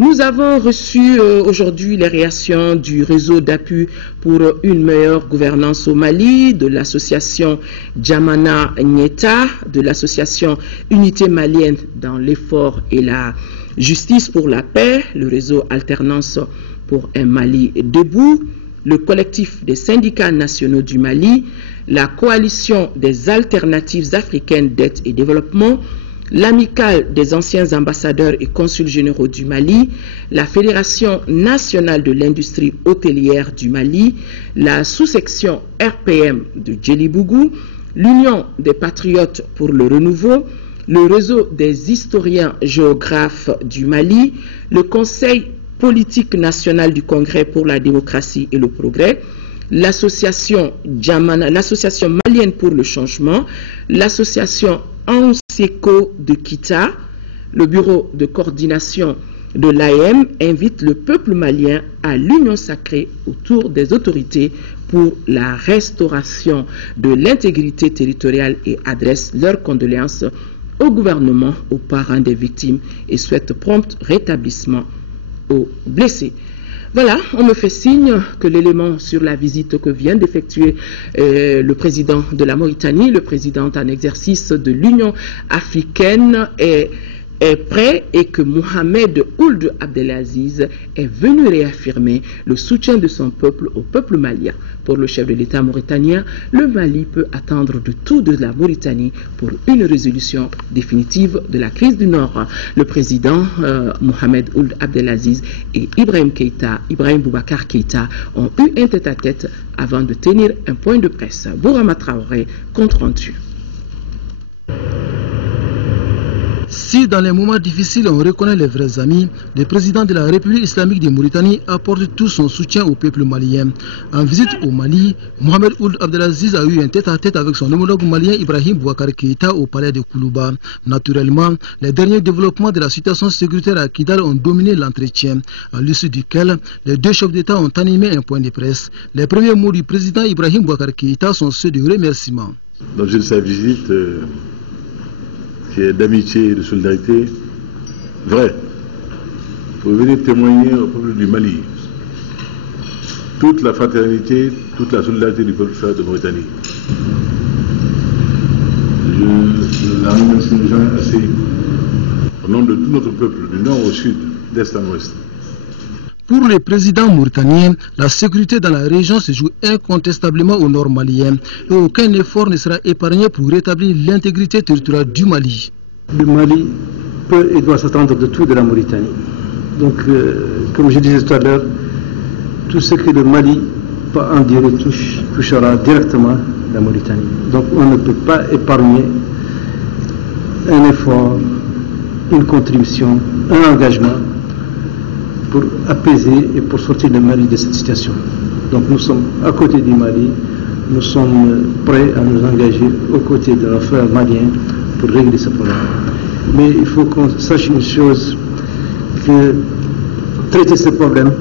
Nous avons reçu aujourd'hui les réactions du réseau d'appui pour une meilleure gouvernance au Mali, de l'association Djamana Nyeta, de l'association Unité Malienne dans l'effort et la justice pour la paix, le réseau Alternance pour un Mali debout, le collectif des syndicats nationaux du Mali, la coalition des alternatives africaines d'aide et développement, l'amicale des anciens ambassadeurs et consuls généraux du Mali, la Fédération nationale de l'industrie hôtelière du Mali, la sous-section RPM de Djelibougou, l'Union des patriotes pour le renouveau, le réseau des historiens géographes du Mali, le Conseil politique national du Congrès pour la démocratie et le progrès, l'association Djamana, l'association malienne pour le changement, l'association Anseko de Kita, le bureau de coordination de l'AM invite le peuple malien à l'union sacrée autour des autorités pour la restauration de l'intégrité territoriale et adresse leurs condoléances au gouvernement, aux parents des victimes et souhaite prompt rétablissement aux blessés. Voilà, on me fait signe que l'élément sur la visite que vient d'effectuer le président de la Mauritanie, le président en exercice de l'Union africaine est prêt et que Mohamed Ould Abdelaziz est venu réaffirmer le soutien de son peuple au peuple malien. Pour le chef de l'État mauritanien, le Mali peut attendre de tout de la Mauritanie pour une résolution définitive de la crise du Nord. Le président Mohamed Ould Abdelaziz et Ibrahim Boubacar Keïta ont eu un tête-à-tête avant de tenir un point de presse. Bourama Traoré, compte rendu. Si dans les moments difficiles on reconnaît les vrais amis, le président de la République islamique de Mauritanie apporte tout son soutien au peuple malien. En visite au Mali, Mohamed Ould Abdelaziz a eu un tête-à-tête avec son homologue malien Ibrahim Boubacar Keïta au palais de Koulouba. Naturellement, les derniers développements de la situation sécuritaire à Kidal ont dominé l'entretien, à l'issue duquel les deux chefs d'État ont animé un point de presse. Les premiers mots du président Ibrahim Boubacar Keïta sont ceux de remerciement. Dans une sa visite d'amitié et de solidarité vrai pour venir témoigner au peuple du Mali toute la fraternité, toute la solidarité du peuple frère de Mauritanie. Je la remercie jamais assez au nom de tout notre peuple, du nord au sud, d'est en ouest. Pour le président mauritanien, la sécurité dans la région se joue incontestablement au nord malien et aucun effort ne sera épargné pour rétablir l'intégrité territoriale du Mali. Le Mali peut et doit s'attendre de tout de la Mauritanie. Donc, comme je disais tout à l'heure, tout ce que le Mali peut en dire touchera directement la Mauritanie. Donc, on ne peut pas épargner un effort, une contribution, un engagement pour apaiser et pour sortir le Mali de cette situation. Donc nous sommes à côté du Mali, nous sommes prêts à nous engager aux côtés de nos frères maliens pour régler ce problème. Mais il faut qu'on sache une chose, que traiter ce problème,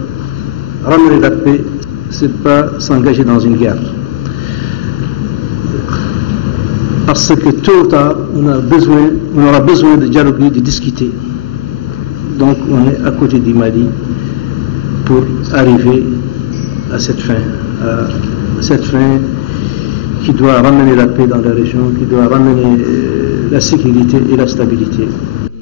ramener la paix, c'est pas s'engager dans une guerre. Parce que tôt ou tard, on aura besoin de dialoguer, de discuter. Donc on est à côté du Mali pour arriver à cette fin qui doit ramener la paix dans la région, qui doit ramener la sécurité et la stabilité.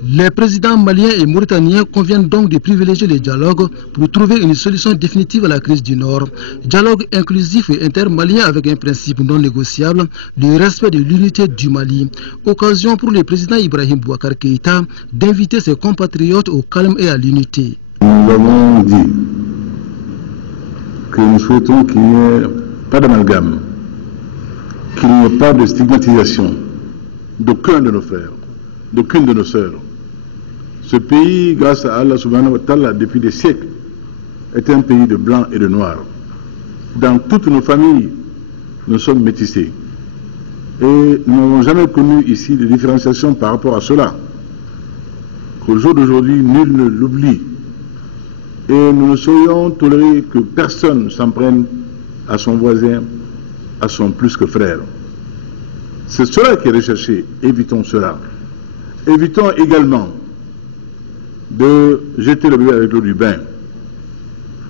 Les présidents maliens et mauritaniens conviennent donc de privilégier le dialogue pour trouver une solution définitive à la crise du Nord. Dialogue inclusif et intermalien avec un principe non négociable, le respect de l'unité du Mali. Occasion pour le président Ibrahim Boubacar Keïta d'inviter ses compatriotes au calme et à l'unité. Nous avons dit que nous souhaitons qu'il n'y ait pas d'amalgame, qu'il n'y ait pas de stigmatisation d'aucun de nos frères, d'aucune de nos sœurs. Ce pays, grâce à Allah subhanahu wa ta'ala, depuis des siècles, est un pays de blancs et de noirs. Dans toutes nos familles, nous sommes métissés. Et nous n'avons jamais connu ici de différenciation par rapport à cela. Qu'au jour d'aujourd'hui, nul ne l'oublie. Et nous ne saurions tolérer que personne s'en prenne à son voisin, à son plus que frère. C'est cela qui est recherché. Évitons cela. Évitons également de jeter le bébé avec l'eau du bain.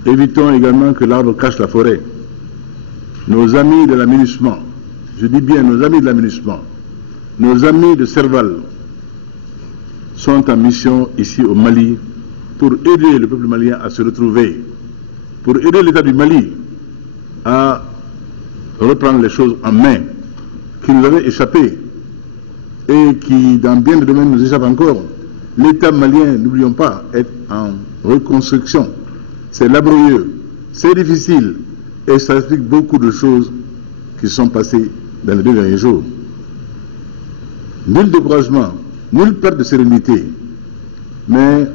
Évitons également que l'arbre cache la forêt. Nos amis de l'aménagement, je dis bien nos amis de l'aménagement, nos amis de Serval sont en mission ici au Mali pour aider le peuple malien à se retrouver, pour aider l'État du Mali à reprendre les choses en main, qui nous avaient échappé et qui, dans bien des domaines, nous échappent encore. L'État malien, n'oublions pas, est en reconstruction. C'est laborieux, c'est difficile et ça explique beaucoup de choses qui sont passées dans les 2 derniers jours. Nul découragement, nulle perte de sérénité, mais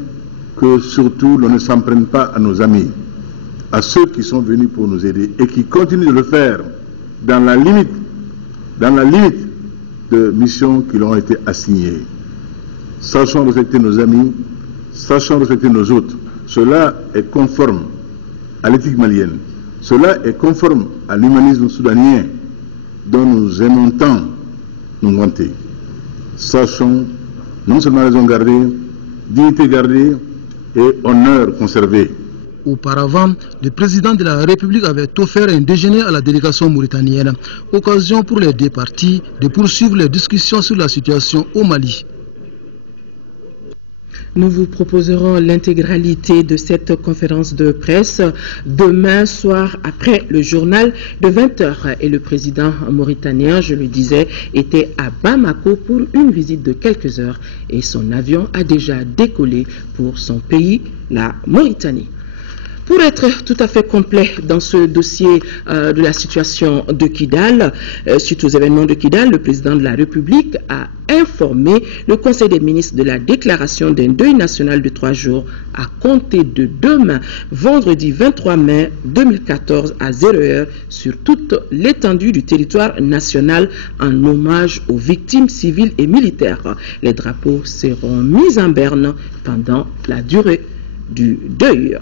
que surtout l'on ne s'en prenne pas à nos amis, à ceux qui sont venus pour nous aider et qui continuent de le faire dans la limite de missions qui leur ont été assignées. Sachons respecter nos amis, sachons respecter nos autres. Cela est conforme à l'éthique malienne. Cela est conforme à l'humanisme soudanien dont nous aimons tant nous vanter. Sachons non seulement raison gardée, dignité gardée et honneur conservé. Auparavant, le président de la République avait offert un déjeuner à la délégation mauritanienne. Occasion pour les 2 parties de poursuivre les discussions sur la situation au Mali. Nous vous proposerons l'intégralité de cette conférence de presse demain soir après le journal de 20h. Et le président mauritanien, je le disais, était à Bamako pour une visite de quelques heures et son avion a déjà décollé pour son pays, la Mauritanie. Pour être tout à fait complet dans ce dossier de la situation de Kidal, suite aux événements de Kidal, le président de la République a informé le Conseil des ministres de la déclaration d'un deuil national de 3 jours à compter de demain, vendredi 23 mai 2014 à 0h sur toute l'étendue du territoire national en hommage aux victimes civiles et militaires. Les drapeaux seront mis en berne pendant la durée du deuil.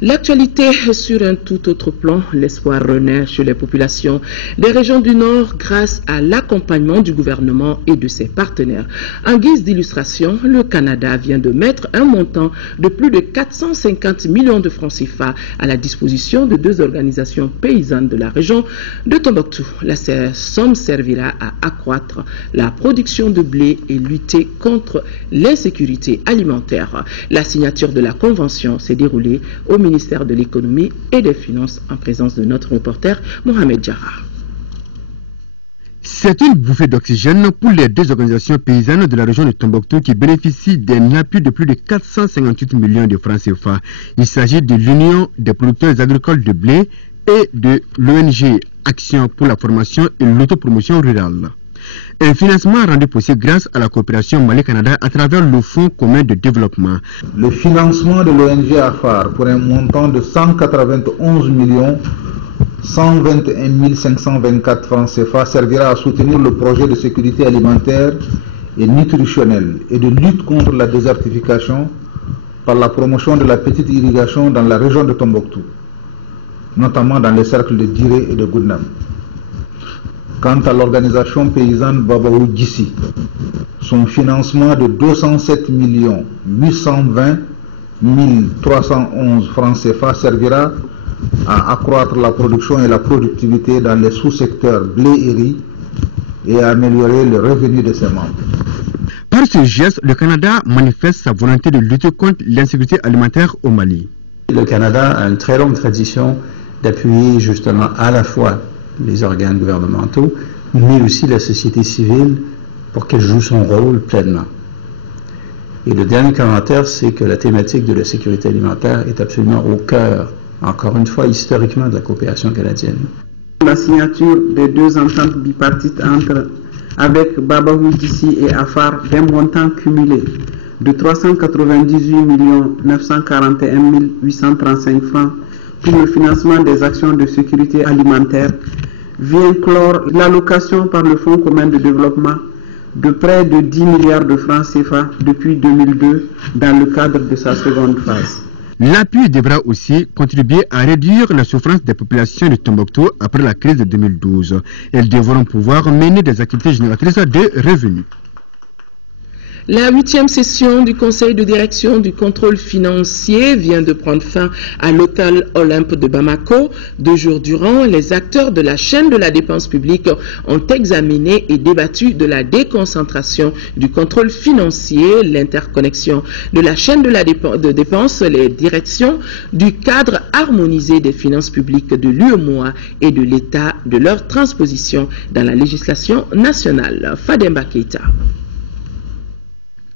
L'actualité sur un tout autre plan, l'espoir renaît chez les populations des régions du Nord grâce à l'accompagnement du gouvernement et de ses partenaires. En guise d'illustration, le Canada vient de mettre un montant de plus de 450 millions de francs CFA à la disposition de 2 organisations paysannes de la région de Tombouctou. La somme servira à accroître la production de blé et lutter contre l'insécurité alimentaire. La signature de la convention s'est déroulée au ministère de l'économie et des finances en présence de notre reporter Mohamed Jarrah. C'est une bouffée d'oxygène pour les 2 organisations paysannes de la région de Tombouctou qui bénéficient d'un appui de plus de 458 millions de francs CFA. Il s'agit de l'Union des producteurs agricoles de blé et de l'ONG Action pour la formation et l'autopromotion rurale. Un financement rendu possible grâce à la coopération Mali-Canada à travers le Fonds commun de développement. Le financement de l'ONG AFAR pour un montant de 191 121 524 francs CFA servira à soutenir le projet de sécurité alimentaire et nutritionnelle et de lutte contre la désertification par la promotion de la petite irrigation dans la région de Tombouctou, notamment dans les cercles de Diré et de Goudnam. Quant à l'organisation paysanne Babaou Djissi, son financement de 207 820 311 francs CFA servira à accroître la production et la productivité dans les sous-secteurs blé et riz et à améliorer le revenu de ses membres. Par ce geste, le Canada manifeste sa volonté de lutter contre l'insécurité alimentaire au Mali. Le Canada a une très longue tradition d'appuyer justement à la fois les organes gouvernementaux, mais aussi la société civile pour qu'elle joue son rôle pleinement. Et le dernier commentaire, c'est que la thématique de la sécurité alimentaire est absolument au cœur, encore une fois, historiquement, de la coopération canadienne. La signature des 2 ententes bipartites avec Baba Houdissi et Afar d'un montant cumulé de 398 941 835 francs pour le financement des actions de sécurité alimentaire vient clore l'allocation par le Fonds commun de développement de près de 10 milliards de francs CFA depuis 2002 dans le cadre de sa seconde phase. L'appui devra aussi contribuer à réduire la souffrance des populations de Tombouctou après la crise de 2012. Elles devront pouvoir mener des activités génératrices de revenus. La 8e session du Conseil de direction du contrôle financier vient de prendre fin à l'hôtel Olympe de Bamako. 2 jours durant, les acteurs de la chaîne de la dépense publique ont examiné et débattu de la déconcentration du contrôle financier, l'interconnexion de la chaîne de la dépense, les directions du cadre harmonisé des finances publiques de l'UEMOA et de l'État de leur transposition dans la législation nationale. Fademba Keita.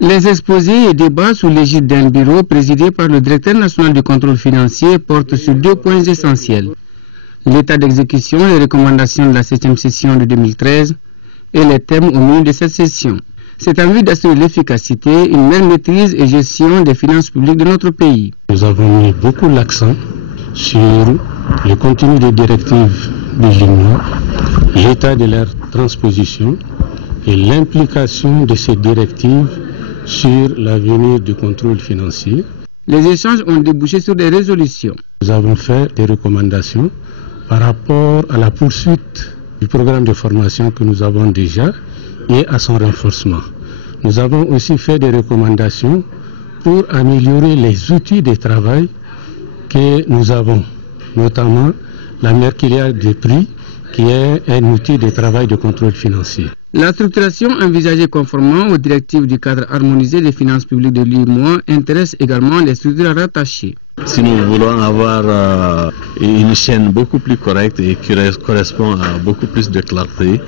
Les exposés et débats sous l'égide d'un bureau présidé par le directeur national du contrôle financier portent sur 2 points essentiels. L'état d'exécution et les recommandations de la 7e session de 2013 et les thèmes au milieu de cette session. C'est en vue d'assurer l'efficacité, une meilleure maîtrise et gestion des finances publiques de notre pays. Nous avons mis beaucoup l'accent sur le contenu des directives de l'Union, l'état de leur transposition et l'implication de ces directives sur l'avenir du contrôle financier. Les échanges ont débouché sur des résolutions. Nous avons fait des recommandations par rapport à la poursuite du programme de formation que nous avons déjà et à son renforcement. Nous avons aussi fait des recommandations pour améliorer les outils de travail que nous avons, notamment la mercuriale des prix, qui est un outil de travail de contrôle financier. La structuration envisagée conformément aux directives du cadre harmonisé des finances publiques de l'UEMOA intéresse également les structures rattachées. Si nous voulons avoir une chaîne beaucoup plus correcte et qui correspond à beaucoup plus de clarté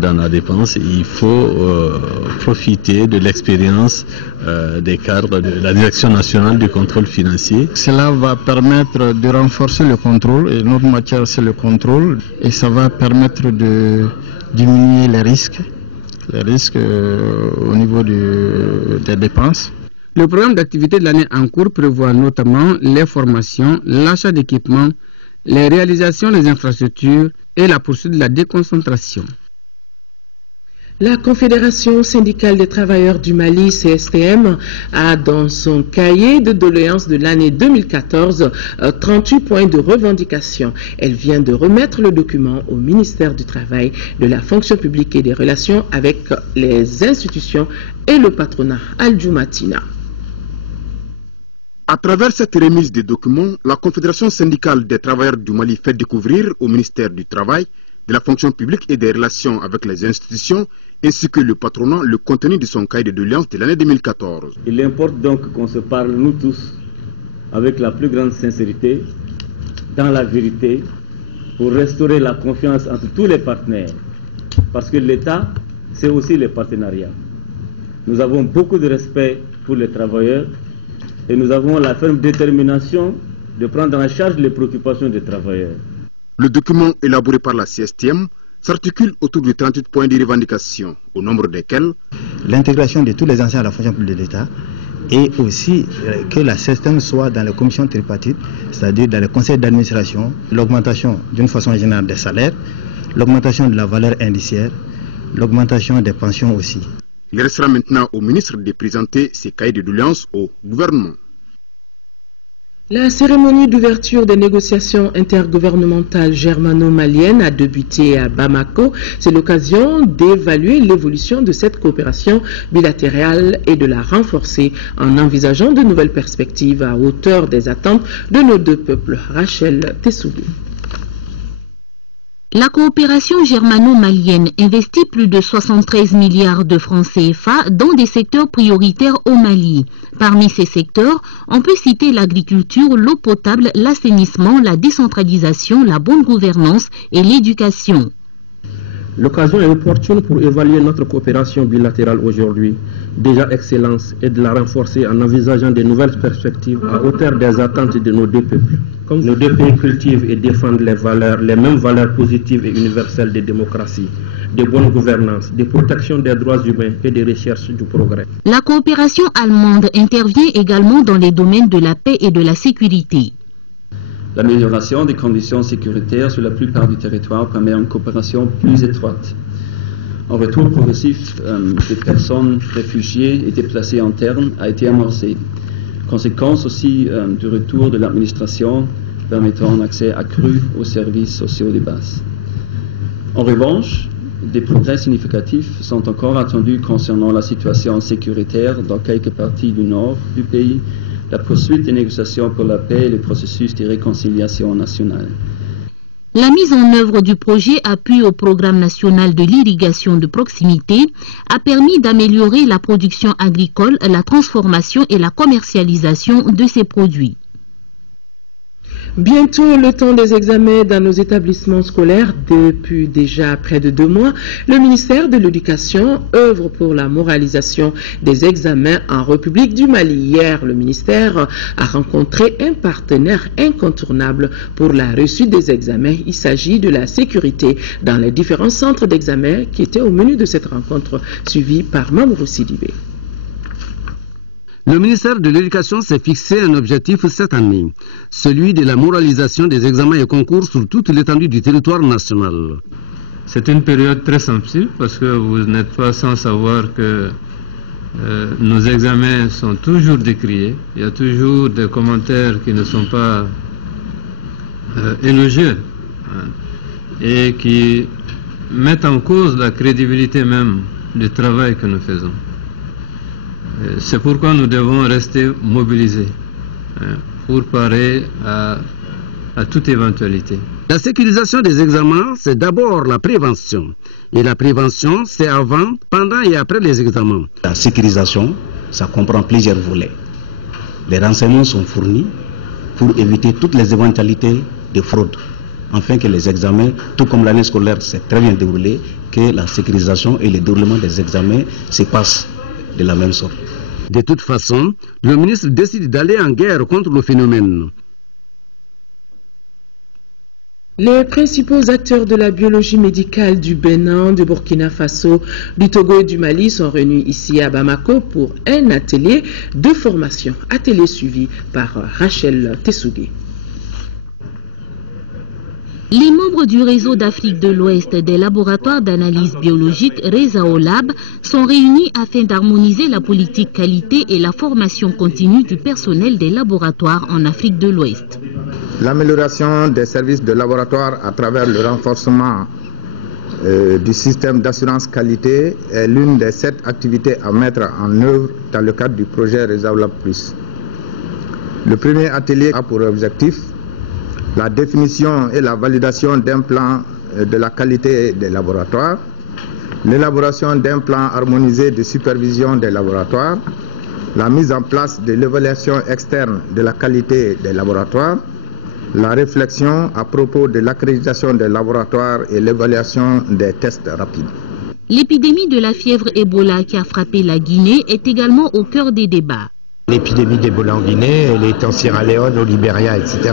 dans la dépense, il faut profiter de l'expérience des cadres de la Direction nationale du contrôle financier. Cela va permettre de renforcer le contrôle, et notre matière c'est le contrôle, et ça va permettre de diminuer les risques au niveau des dépenses. Le programme d'activité de l'année en cours prévoit notamment les formations, l'achat d'équipements, les réalisations des infrastructures et la poursuite de la déconcentration. La Confédération syndicale des travailleurs du Mali, CSTM, a dans son cahier de doléances de l'année 2014 38 points de revendication. Elle vient de remettre le document au ministère du Travail, de la fonction publique et des relations avec les institutions et le patronat. Al-Jumatina. À travers cette remise des documents, la Confédération syndicale des travailleurs du Mali fait découvrir au ministère du Travail, de la fonction publique et des relations avec les institutions, ainsi que le patronat, le contenu de son cahier de doléances de l'année 2014. Il importe donc qu'on se parle, nous tous, avec la plus grande sincérité, dans la vérité, pour restaurer la confiance entre tous les partenaires. Parce que l'État, c'est aussi les partenariats. Nous avons beaucoup de respect pour les travailleurs et nous avons la ferme détermination de prendre en charge les préoccupations des travailleurs. Le document élaboré par la CSTM s'articule autour de 38 points de revendication, au nombre desquels l'intégration de tous les anciens à la fonction publique de l'État et aussi que la CSTM soit dans les commissions tripartites, c'est-à-dire dans les conseils d'administration, l'augmentation d'une façon générale des salaires, l'augmentation de la valeur indiciaire, l'augmentation des pensions aussi. Il restera maintenant au ministre de présenter ses cahiers de doléances au gouvernement. La cérémonie d'ouverture des négociations intergouvernementales germano-maliennes a débuté à Bamako. C'est l'occasion d'évaluer l'évolution de cette coopération bilatérale et de la renforcer en envisageant de nouvelles perspectives à hauteur des attentes de nos deux peuples. Rachel Tessoubou. La coopération germano-malienne investit plus de 73 milliards de francs CFA dans des secteurs prioritaires au Mali. Parmi ces secteurs, on peut citer l'agriculture, l'eau potable, l'assainissement, la décentralisation, la bonne gouvernance et l'éducation. L'occasion est opportune pour évaluer notre coopération bilatérale aujourd'hui, déjà excellence, et de la renforcer en envisageant de nouvelles perspectives à hauteur des attentes de nos deux peuples. Comme nos deux pays cultivent et défendent les mêmes valeurs positives et universelles de démocratie, de bonne gouvernance, de protection des droits humains et de recherche du progrès. La coopération allemande intervient également dans les domaines de la paix et de la sécurité. L'amélioration des conditions sécuritaires sur la plupart du territoire permet une coopération plus étroite. Un retour progressif des personnes réfugiées et déplacées internes a été amorcé. Conséquence aussi du retour de l'administration permettant un accès accru aux services sociaux de base. En revanche, des progrès significatifs sont encore attendus concernant la situation sécuritaire dans quelques parties du nord du pays, la poursuite des négociations pour la paix et le processus de réconciliation nationale. La mise en œuvre du projet appui au programme national de l'irrigation de proximité a permis d'améliorer la production agricole, la transformation et la commercialisation de ces produits. Bientôt le temps des examens dans nos établissements scolaires. Depuis déjà près de 2 mois, le ministère de l'Éducation œuvre pour la moralisation des examens en République du Mali. Hier, le ministère a rencontré un partenaire incontournable pour la réussite des examens. Il s'agit de la sécurité dans les différents centres d'examen qui étaient au menu de cette rencontre suivie par Mamourou Sidibé. Le ministère de l'Éducation s'est fixé un objectif cette année, celui de la moralisation des examens et concours sur toute l'étendue du territoire national. C'est une période très sensible parce que vous n'êtes pas sans savoir que nos examens sont toujours décriés. Il y a toujours des commentaires qui ne sont pas élogieux et qui mettent en cause la crédibilité même du travail que nous faisons. C'est pourquoi nous devons rester mobilisés pour parer à toute éventualité. La sécurisation des examens, c'est d'abord la prévention. Et la prévention, c'est avant, pendant et après les examens. La sécurisation, ça comprend plusieurs volets. Les renseignements sont fournis pour éviter toutes les éventualités de fraude, afin que les examens, tout comme l'année scolaire s'est très bien déroulée, que la sécurisation et le déroulement des examens se passent de la même sorte. De toute façon, le ministre décide d'aller en guerre contre le phénomène. Les principaux acteurs de la biologie médicale du Bénin, du Burkina Faso, du Togo et du Mali sont réunis ici à Bamako pour un atelier de formation. Atelier suivi par Rachel Tessougé. Les membres du réseau d'Afrique de l'Ouest des laboratoires d'analyse biologique RESAOLAB sont réunis afin d'harmoniser la politique qualité et la formation continue du personnel des laboratoires en Afrique de l'Ouest. L'amélioration des services de laboratoire à travers le renforcement du système d'assurance qualité est l'une des 7 activités à mettre en œuvre dans le cadre du projet RESAOLAB+. Le premier atelier a pour objectif la définition et la validation d'un plan de la qualité des laboratoires, l'élaboration d'un plan harmonisé de supervision des laboratoires, la mise en place de l'évaluation externe de la qualité des laboratoires, la réflexion à propos de l'accréditation des laboratoires et l'évaluation des tests rapides. L'épidémie de la fièvre Ebola qui a frappé la Guinée est également au cœur des débats. L'épidémie d'Ebola en Guinée, elle est en Sierra Leone, au Libéria, etc.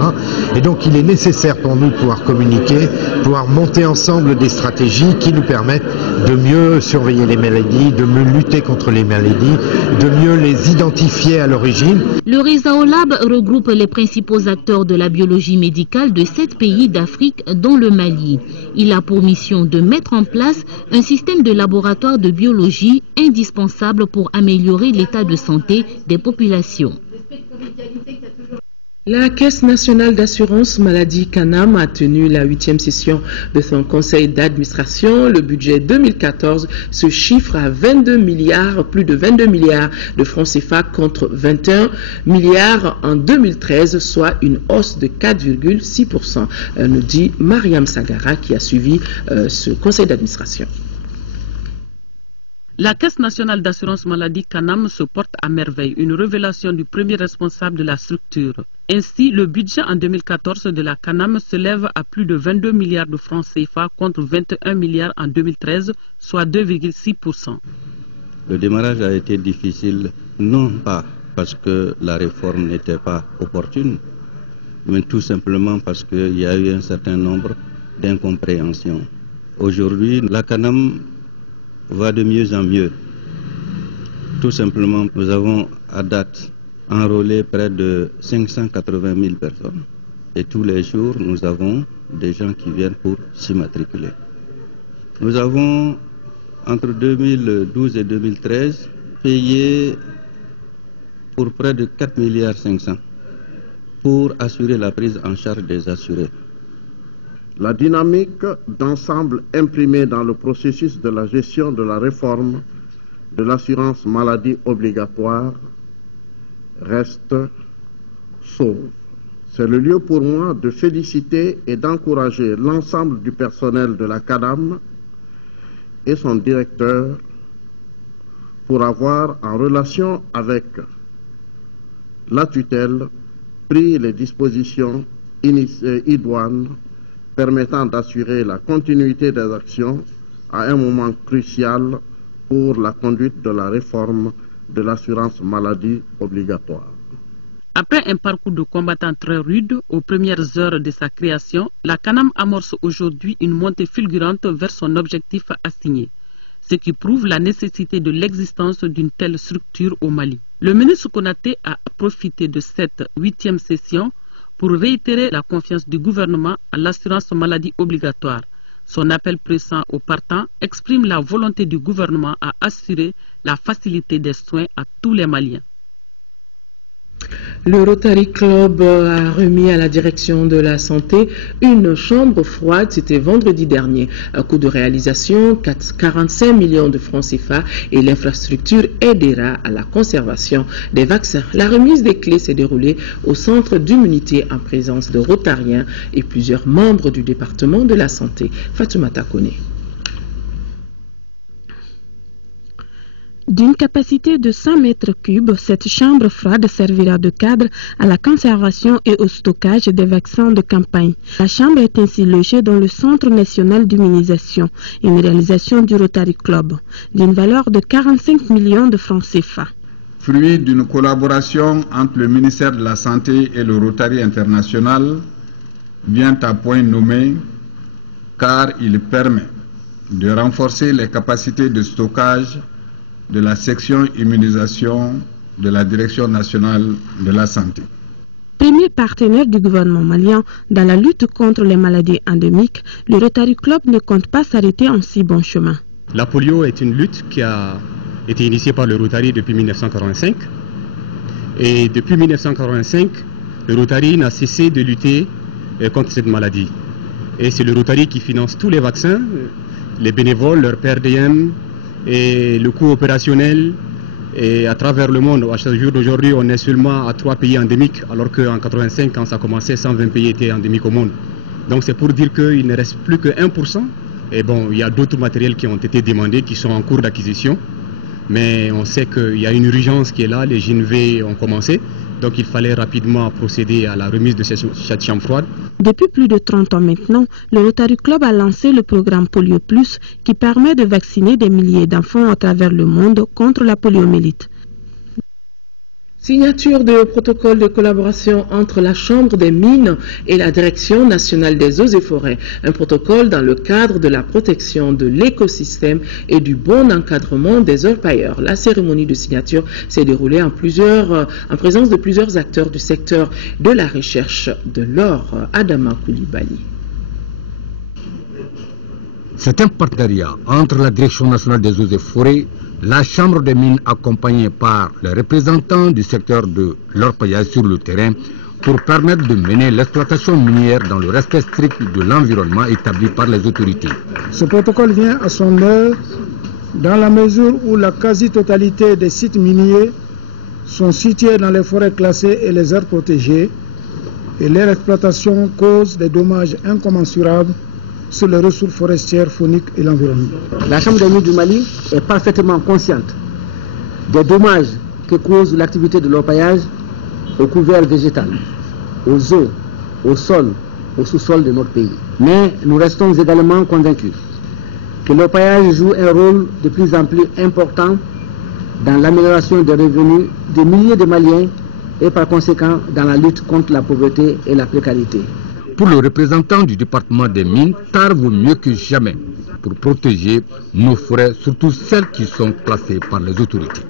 Et donc il est nécessaire pour nous de pouvoir communiquer, pouvoir monter ensemble des stratégies qui nous permettent de mieux surveiller les maladies, de mieux lutter contre les maladies, de mieux les identifier à l'origine. Le RESAOLAB regroupe les principaux acteurs de la biologie médicale de 7 pays d'Afrique, dont le Mali. Il a pour mission de mettre en place un système de laboratoire de biologie indispensable pour améliorer l'état de santé des populations. La Caisse nationale d'assurance maladie CANAM a tenu la 8e session de son conseil d'administration. Le budget 2014 se chiffre à plus de 22 milliards de francs CFA contre 21 milliards en 2013, soit une hausse de 4,6%, nous dit Mariam Sagara qui a suivi ce conseil d'administration. La Caisse nationale d'assurance maladie CANAM se porte à merveille, une révélation du premier responsable de la structure. Ainsi, le budget en 2014 de la CANAM s'élève à plus de 22 milliards de francs CFA contre 21 milliards en 2013, soit 2,6%. Le démarrage a été difficile, non pas parce que la réforme n'était pas opportune, mais tout simplement parce qu'il y a eu un certain nombre d'incompréhensions. Aujourd'hui, la CANAM va de mieux en mieux. Tout simplement, nous avons à date enrôlé près de 580 000 personnes. Et tous les jours, nous avons des gens qui viennent pour s'immatriculer. Nous avons, entre 2012 et 2013, payé pour près de 4,5 milliards pour assurer la prise en charge des assurés. La dynamique d'ensemble imprimée dans le processus de la gestion de la réforme de l'assurance maladie obligatoire reste sauve. C'est le lieu pour moi de féliciter et d'encourager l'ensemble du personnel de la CANAM et son directeur pour avoir, en relation avec la tutelle, pris les dispositions idoines permettant d'assurer la continuité des actions à un moment crucial pour la conduite de la réforme de l'assurance maladie obligatoire. Après un parcours de combattant très rude aux premières heures de sa création, la CANAM amorce aujourd'hui une montée fulgurante vers son objectif assigné, ce qui prouve la nécessité de l'existence d'une telle structure au Mali. Le ministre Konaté a profité de cette 8e session pour réitérer la confiance du gouvernement à l'assurance maladie obligatoire. Son appel pressant aux partants exprime la volonté du gouvernement à assurer la facilité des soins à tous les Maliens. Le Rotary Club a remis à la direction de la santé une chambre froide, c'était vendredi dernier. Un coût de réalisation, 45 millions de francs CFA et l'infrastructure aidera à la conservation des vaccins. La remise des clés s'est déroulée au centre d'immunité en présence de Rotariens et plusieurs membres du département de la santé. Fatoumata Kone. D'une capacité de 100 mètres cubes, cette chambre froide servira de cadre à la conservation et au stockage des vaccins de campagne. La chambre est ainsi logée dans le Centre national d'immunisation, une réalisation du Rotary Club, d'une valeur de 45 millions de francs CFA. Fruit d'une collaboration entre le ministère de la Santé et le Rotary International, vient à point nommé car il permet de renforcer les capacités de stockage de la section immunisation de la Direction nationale de la santé. Premier partenaire du gouvernement malien dans la lutte contre les maladies endémiques, le Rotary Club ne compte pas s'arrêter en si bon chemin. La polio est une lutte qui a été initiée par le Rotary depuis 1985. Et depuis 1985, le Rotary n'a cessé de lutter contre cette maladie. Et c'est le Rotary qui finance tous les vaccins, les bénévoles, leur PRDM, et le coût opérationnel. Et à travers le monde, à ce jour d'aujourd'hui, on est seulement à 3 pays endémiques, alors qu'en 1985, quand ça commençait, 120 pays étaient endémiques au monde. Donc c'est pour dire qu'il ne reste plus que 1%. Et bon, il y a d'autres matériels qui ont été demandés, qui sont en cours d'acquisition. Mais on sait qu'il y a une urgence qui est là, les GNV ont commencé. Donc il fallait rapidement procéder à la remise de cette chambre froide. Depuis plus de 30 ans maintenant, le Rotary Club a lancé le programme Polio Plus qui permet de vacciner des milliers d'enfants à travers le monde contre la poliomyélite. Signature de protocole de collaboration entre la Chambre des mines et la Direction nationale des eaux et forêts. Un protocole dans le cadre de la protection de l'écosystème et du bon encadrement des orpailleurs. La cérémonie de signature s'est déroulée en présence de plusieurs acteurs du secteur de la recherche de l'or. Adama Koulibaly. C'est un partenariat entre la Direction nationale des eaux et forêts, la Chambre des mines accompagnée par les représentants du secteur de l'orpaillage sur le terrain pour permettre de mener l'exploitation minière dans le respect strict de l'environnement établi par les autorités. Ce protocole vient à son heure dans la mesure où la quasi-totalité des sites miniers sont situés dans les forêts classées et les aires protégées et leur exploitation cause des dommages incommensurables sur les ressources forestières, fauniques et l'environnement. La Chambre des mines du Mali est parfaitement consciente des dommages que cause l'activité de l'orpaillage au couvert végétal, aux eaux, au sol, au sous-sol de notre pays. Mais nous restons également convaincus que l'orpaillage joue un rôle de plus en plus important dans l'amélioration des revenus de milliers de Maliens et par conséquent dans la lutte contre la pauvreté et la précarité. Pour le représentant du département des mines, tard vaut mieux que jamais pour protéger nos forêts, surtout celles qui sont classées par les autorités.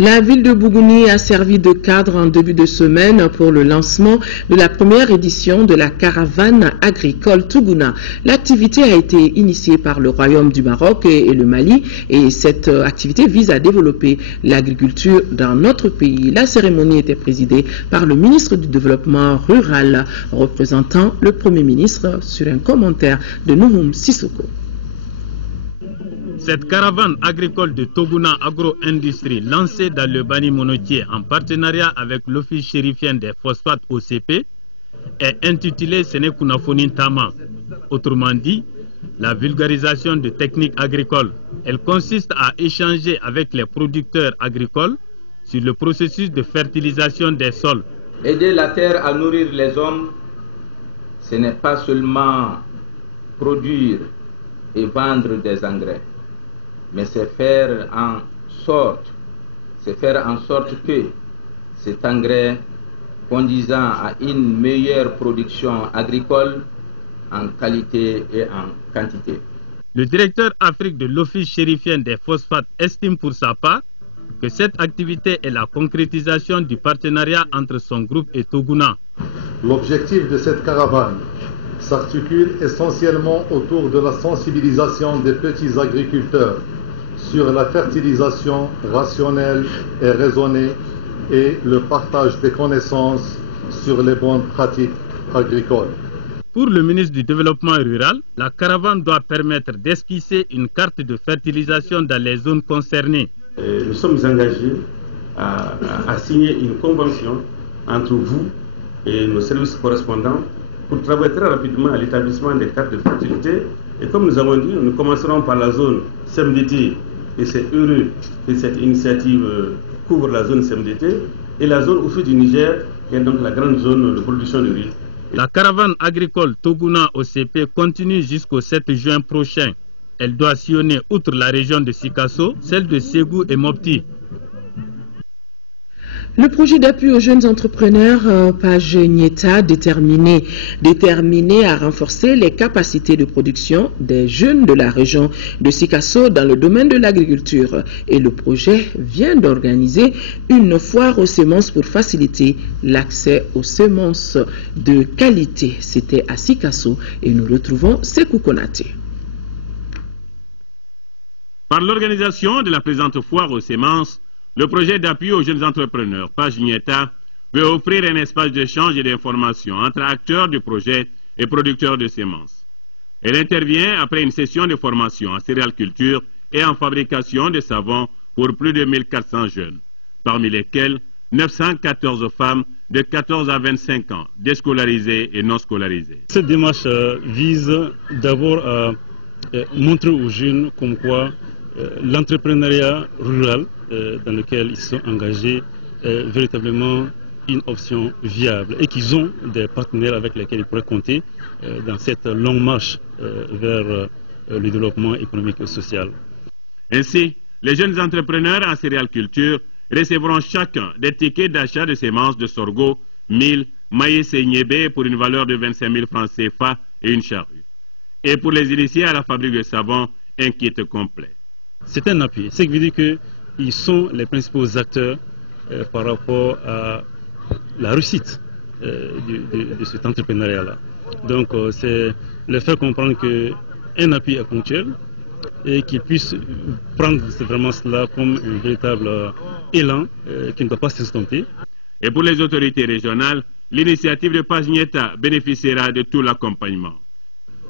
La ville de Bougouni a servi de cadre en début de semaine pour le lancement de la première édition de la caravane agricole Tougouna. L'activité a été initiée par le Royaume du Maroc et le Mali et cette activité vise à développer l'agriculture dans notre pays. La cérémonie était présidée par le ministre du Développement rural représentant le Premier ministre sur un commentaire de Nouhoum Sissoko. Cette caravane agricole de Tougouna Agro-Industrie lancée dans le Bani Monotier en partenariat avec l'Office chérifien des phosphates OCP est intitulée Sénékounafonin Tama. Autrement dit, la vulgarisation de techniques agricoles. Elle consiste à échanger avec les producteurs agricoles sur le processus de fertilisation des sols. Aider la terre à nourrir les hommes, ce n'est pas seulement produire et vendre des engrais, mais c'est faire en sorte que cet engrais conduisant à une meilleure production agricole en qualité et en quantité. Le directeur Afrique de l'Office chérifien des phosphates estime pour sa part que cette activité est la concrétisation du partenariat entre son groupe et Tougouna. L'objectif de cette caravane s'articule essentiellement autour de la sensibilisation des petits agriculteurs sur la fertilisation rationnelle et raisonnée et le partage des connaissances sur les bonnes pratiques agricoles. Pour le ministre du Développement rural, la caravane doit permettre d'esquisser une carte de fertilisation dans les zones concernées. Nous sommes engagés à signer une convention entre vous et nos services correspondants pour travailler très rapidement à l'établissement des cartes de fertilité. Et comme nous avons dit, nous commencerons par la zone CMDT, et c'est heureux que cette initiative couvre la zone CMDT, et la zone au sud du Niger, qui est donc la grande zone de production de riz. La caravane agricole Tougouna OCP continue jusqu'au 7 juin prochain. Elle doit sillonner outre la région de Sikasso, celle de Ségou et Mopti. Le projet d'appui aux jeunes entrepreneurs Page Nieta déterminé à renforcer les capacités de production des jeunes de la région de Sikasso dans le domaine de l'agriculture. Et le projet vient d'organiser une foire aux semences pour faciliter l'accès aux semences de qualité. C'était à Sikasso et nous retrouvons Sekou Konaté. Par l'organisation de la présente foire aux semences, le projet d'appui aux jeunes entrepreneurs, Page Nieta, veut offrir un espace d'échange et d'information entre acteurs du projet et producteurs de semences. Elle intervient après une session de formation en céréalculture et en fabrication de savon pour plus de 1400 jeunes, parmi lesquels 914 femmes de 14 à 25 ans, déscolarisées et non scolarisées. Cette démarche vise d'abord à montrer aux jeunes comme quoi l'entrepreneuriat rural dans lequel ils sont engagés est véritablement une option viable et qu'ils ont des partenaires avec lesquels ils pourraient compter dans cette longue marche vers le développement économique et social. Ainsi, les jeunes entrepreneurs en céréalculture recevront chacun des tickets d'achat de semences de sorgho, mil, maïs et niébé pour une valeur de 25 000 francs CFA et une charrue. Et pour les initiés à la fabrique de savon, un kit complet. C'est un appui, ce qui veut dire qu'ils sont les principaux acteurs par rapport à la réussite de cet entrepreneuriat-là. Donc c'est leur faire comprendre qu'un appui est ponctuel et qu'ils puissent prendre vraiment cela comme un véritable élan qui ne doit pas s'estomper. Et pour les autorités régionales, l'initiative de Pagneta bénéficiera de tout l'accompagnement.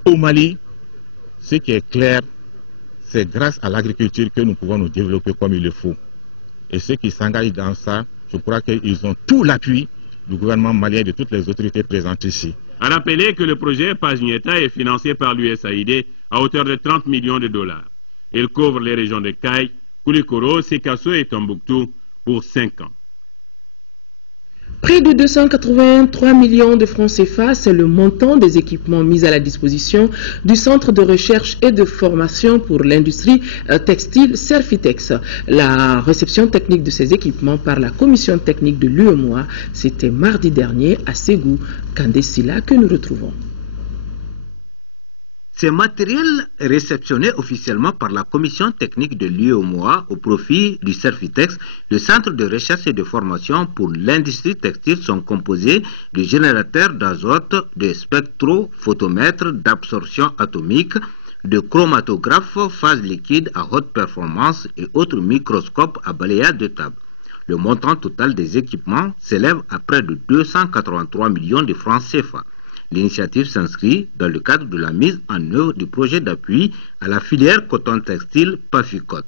Au Mali, ce qui est clair, c'est grâce à l'agriculture que nous pouvons nous développer comme il le faut. Et ceux qui s'engagent dans ça, je crois qu'ils ont tout l'appui du gouvernement malien et de toutes les autorités présentes ici. À rappeler que le projet Pagneta est financé par l'USAID à hauteur de 30 millions de dollars. Il couvre les régions de Kayes, Koulikoro, Sikasso et Tombouctou pour 5 ans. Près de 283 millions de francs CFA, c'est le montant des équipements mis à la disposition du Centre de recherche et de formation pour l'industrie textile Servitex. La réception technique de ces équipements par la commission technique de l'UEMOA, c'était mardi dernier à Ségou, Kandesila, que nous retrouvons. Ces matériels réceptionnés officiellement par la commission technique de l'UEMOA au profit du Servitex, le centre de recherche et de formation pour l'industrie textile, sont composés de générateurs d'azote, de spectrophotomètres d'absorption atomique, de chromatographes phase liquide à haute performance et autres microscopes à balayage de table. Le montant total des équipements s'élève à près de 283 millions de francs CFA. L'initiative s'inscrit dans le cadre de la mise en œuvre du projet d'appui à la filière coton textile Paficot,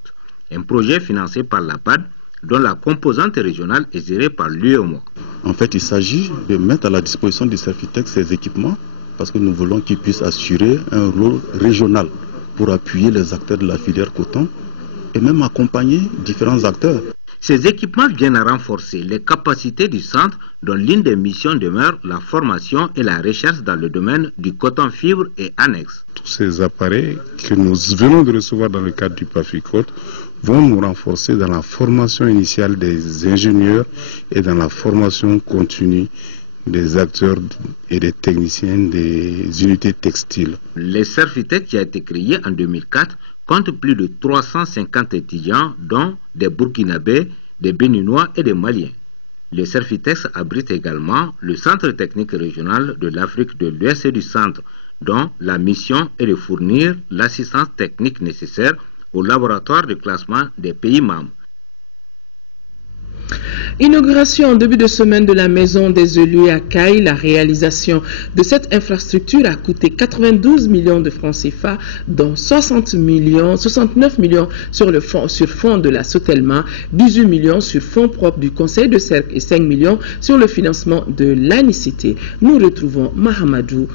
un projet financé par la PAD dont la composante régionale est gérée par l'UEMOA. En fait, il s'agit de mettre à la disposition du Servitex ces équipements parce que nous voulons qu'ils puissent assurer un rôle régional pour appuyer les acteurs de la filière coton et même accompagner différents acteurs. Ces équipements viennent à renforcer les capacités du centre dont l'une des missions demeure la formation et la recherche dans le domaine du coton fibre et annexe. Tous ces appareils que nous venons de recevoir dans le cadre du Paficot vont nous renforcer dans la formation initiale des ingénieurs et dans la formation continue des acteurs et des techniciens des unités textiles. Le Servitex, qui a été créé en 2004, compte plus de 350 étudiants, dont des Burkinabés, des Béninois et des Maliens. Le Servitex abrite également le Centre technique régional de l'Afrique de l'Ouest et du Centre, dont la mission est de fournir l'assistance technique nécessaire au laboratoire de classement des pays membres. Inauguration en début de semaine de la maison des élus à Kayes. La réalisation de cette infrastructure a coûté 92 millions de francs CFA, dont 69 millions sur fonds de la Sotelma, 18 millions sur fonds propres du Conseil de Cercle et 5 millions sur le financement de l'ANICT. Nous retrouvons Mahamadou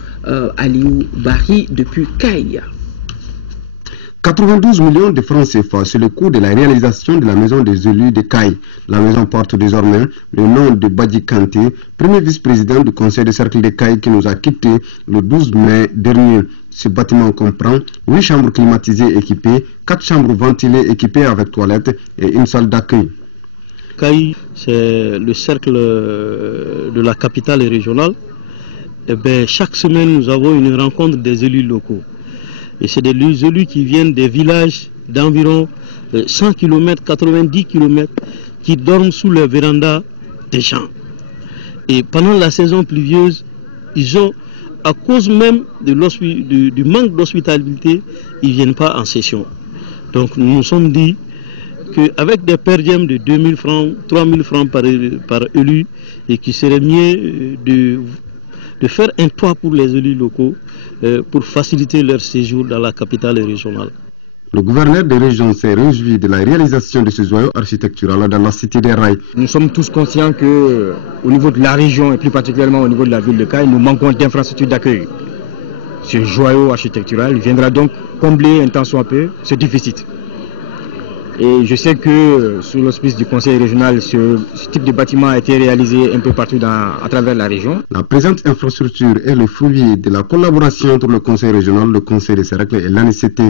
Aliou Bari depuis Kayes. 92 millions de francs CFA, c'est le coût de la réalisation de la maison des élus de Kayes. La maison porte désormais le nom de Badji Kanté, premier vice-président du conseil de cercle de Kayes qui nous a quittés le 12 mai dernier. Ce bâtiment comprend 8 chambres climatisées équipées, 4 chambres ventilées équipées avec toilettes et une salle d'accueil. Kayes, c'est le cercle de la capitale régionale. Et chaque semaine, nous avons une rencontre des élus locaux. Et c'est des élus qui viennent des villages d'environ 100 km, 90 km, qui dorment sous les vérandas des champs. Et pendant la saison pluvieuse, ils ont, à cause même du manque d'hospitalité, ils ne viennent pas en session. Donc nous nous sommes dit qu'avec des per diem de 2000 francs, 3000 francs par élu, et qu'il serait mieux de faire un toit pour les élus locaux, pour faciliter leur séjour dans la capitale régionale. Le gouverneur des régions s'est réjoui de la réalisation de ce joyau architectural dans la cité des Rails. Nous sommes tous conscients qu'au niveau de la région et plus particulièrement au niveau de la ville de Kayes, nous manquons d'infrastructures d'accueil. Ce joyau architectural viendra donc combler un tant soit peu ce déficit. Et je sais que sous l'auspice du conseil régional, ce type de bâtiment a été réalisé un peu partout à travers la région. La présente infrastructure est le fruit de la collaboration entre le conseil régional, le conseil des cercles et l'ANICT.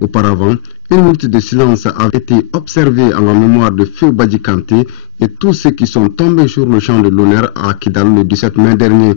Auparavant, une minute de silence a été observée en la mémoire de Feu Badji Kanté et tous ceux qui sont tombés sur le champ de l'honneur à Kidal le 17 mai dernier.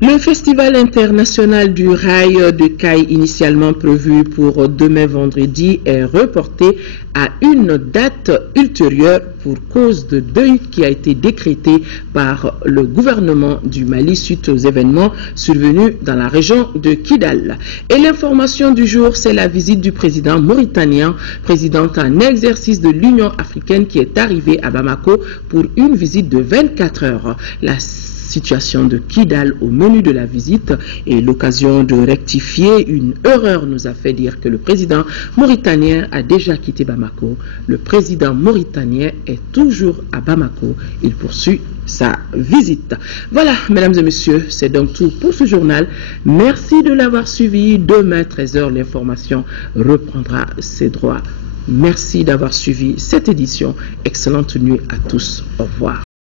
Le festival international du rail de Caille, initialement prévu pour demain vendredi, est reporté à une date ultérieure pour cause de deuil qui a été décrété par le gouvernement du Mali suite aux événements survenus dans la région de Kidal. Et l'information du jour, c'est la visite du président mauritanien, président en exercice de l'Union africaine, qui est arrivé à Bamako pour une visite de 24 heures. La situation de Kidal au menu de la visite et l'occasion de rectifier une erreur nous a fait dire que le président mauritanien a déjà quitté Bamako. Le président mauritanien est toujours à Bamako. Il poursuit sa visite. Voilà, mesdames et messieurs, c'est donc tout pour ce journal. Merci de l'avoir suivi. Demain, 13h, l'information reprendra ses droits. Merci d'avoir suivi cette édition. Excellente nuit à tous. Au revoir.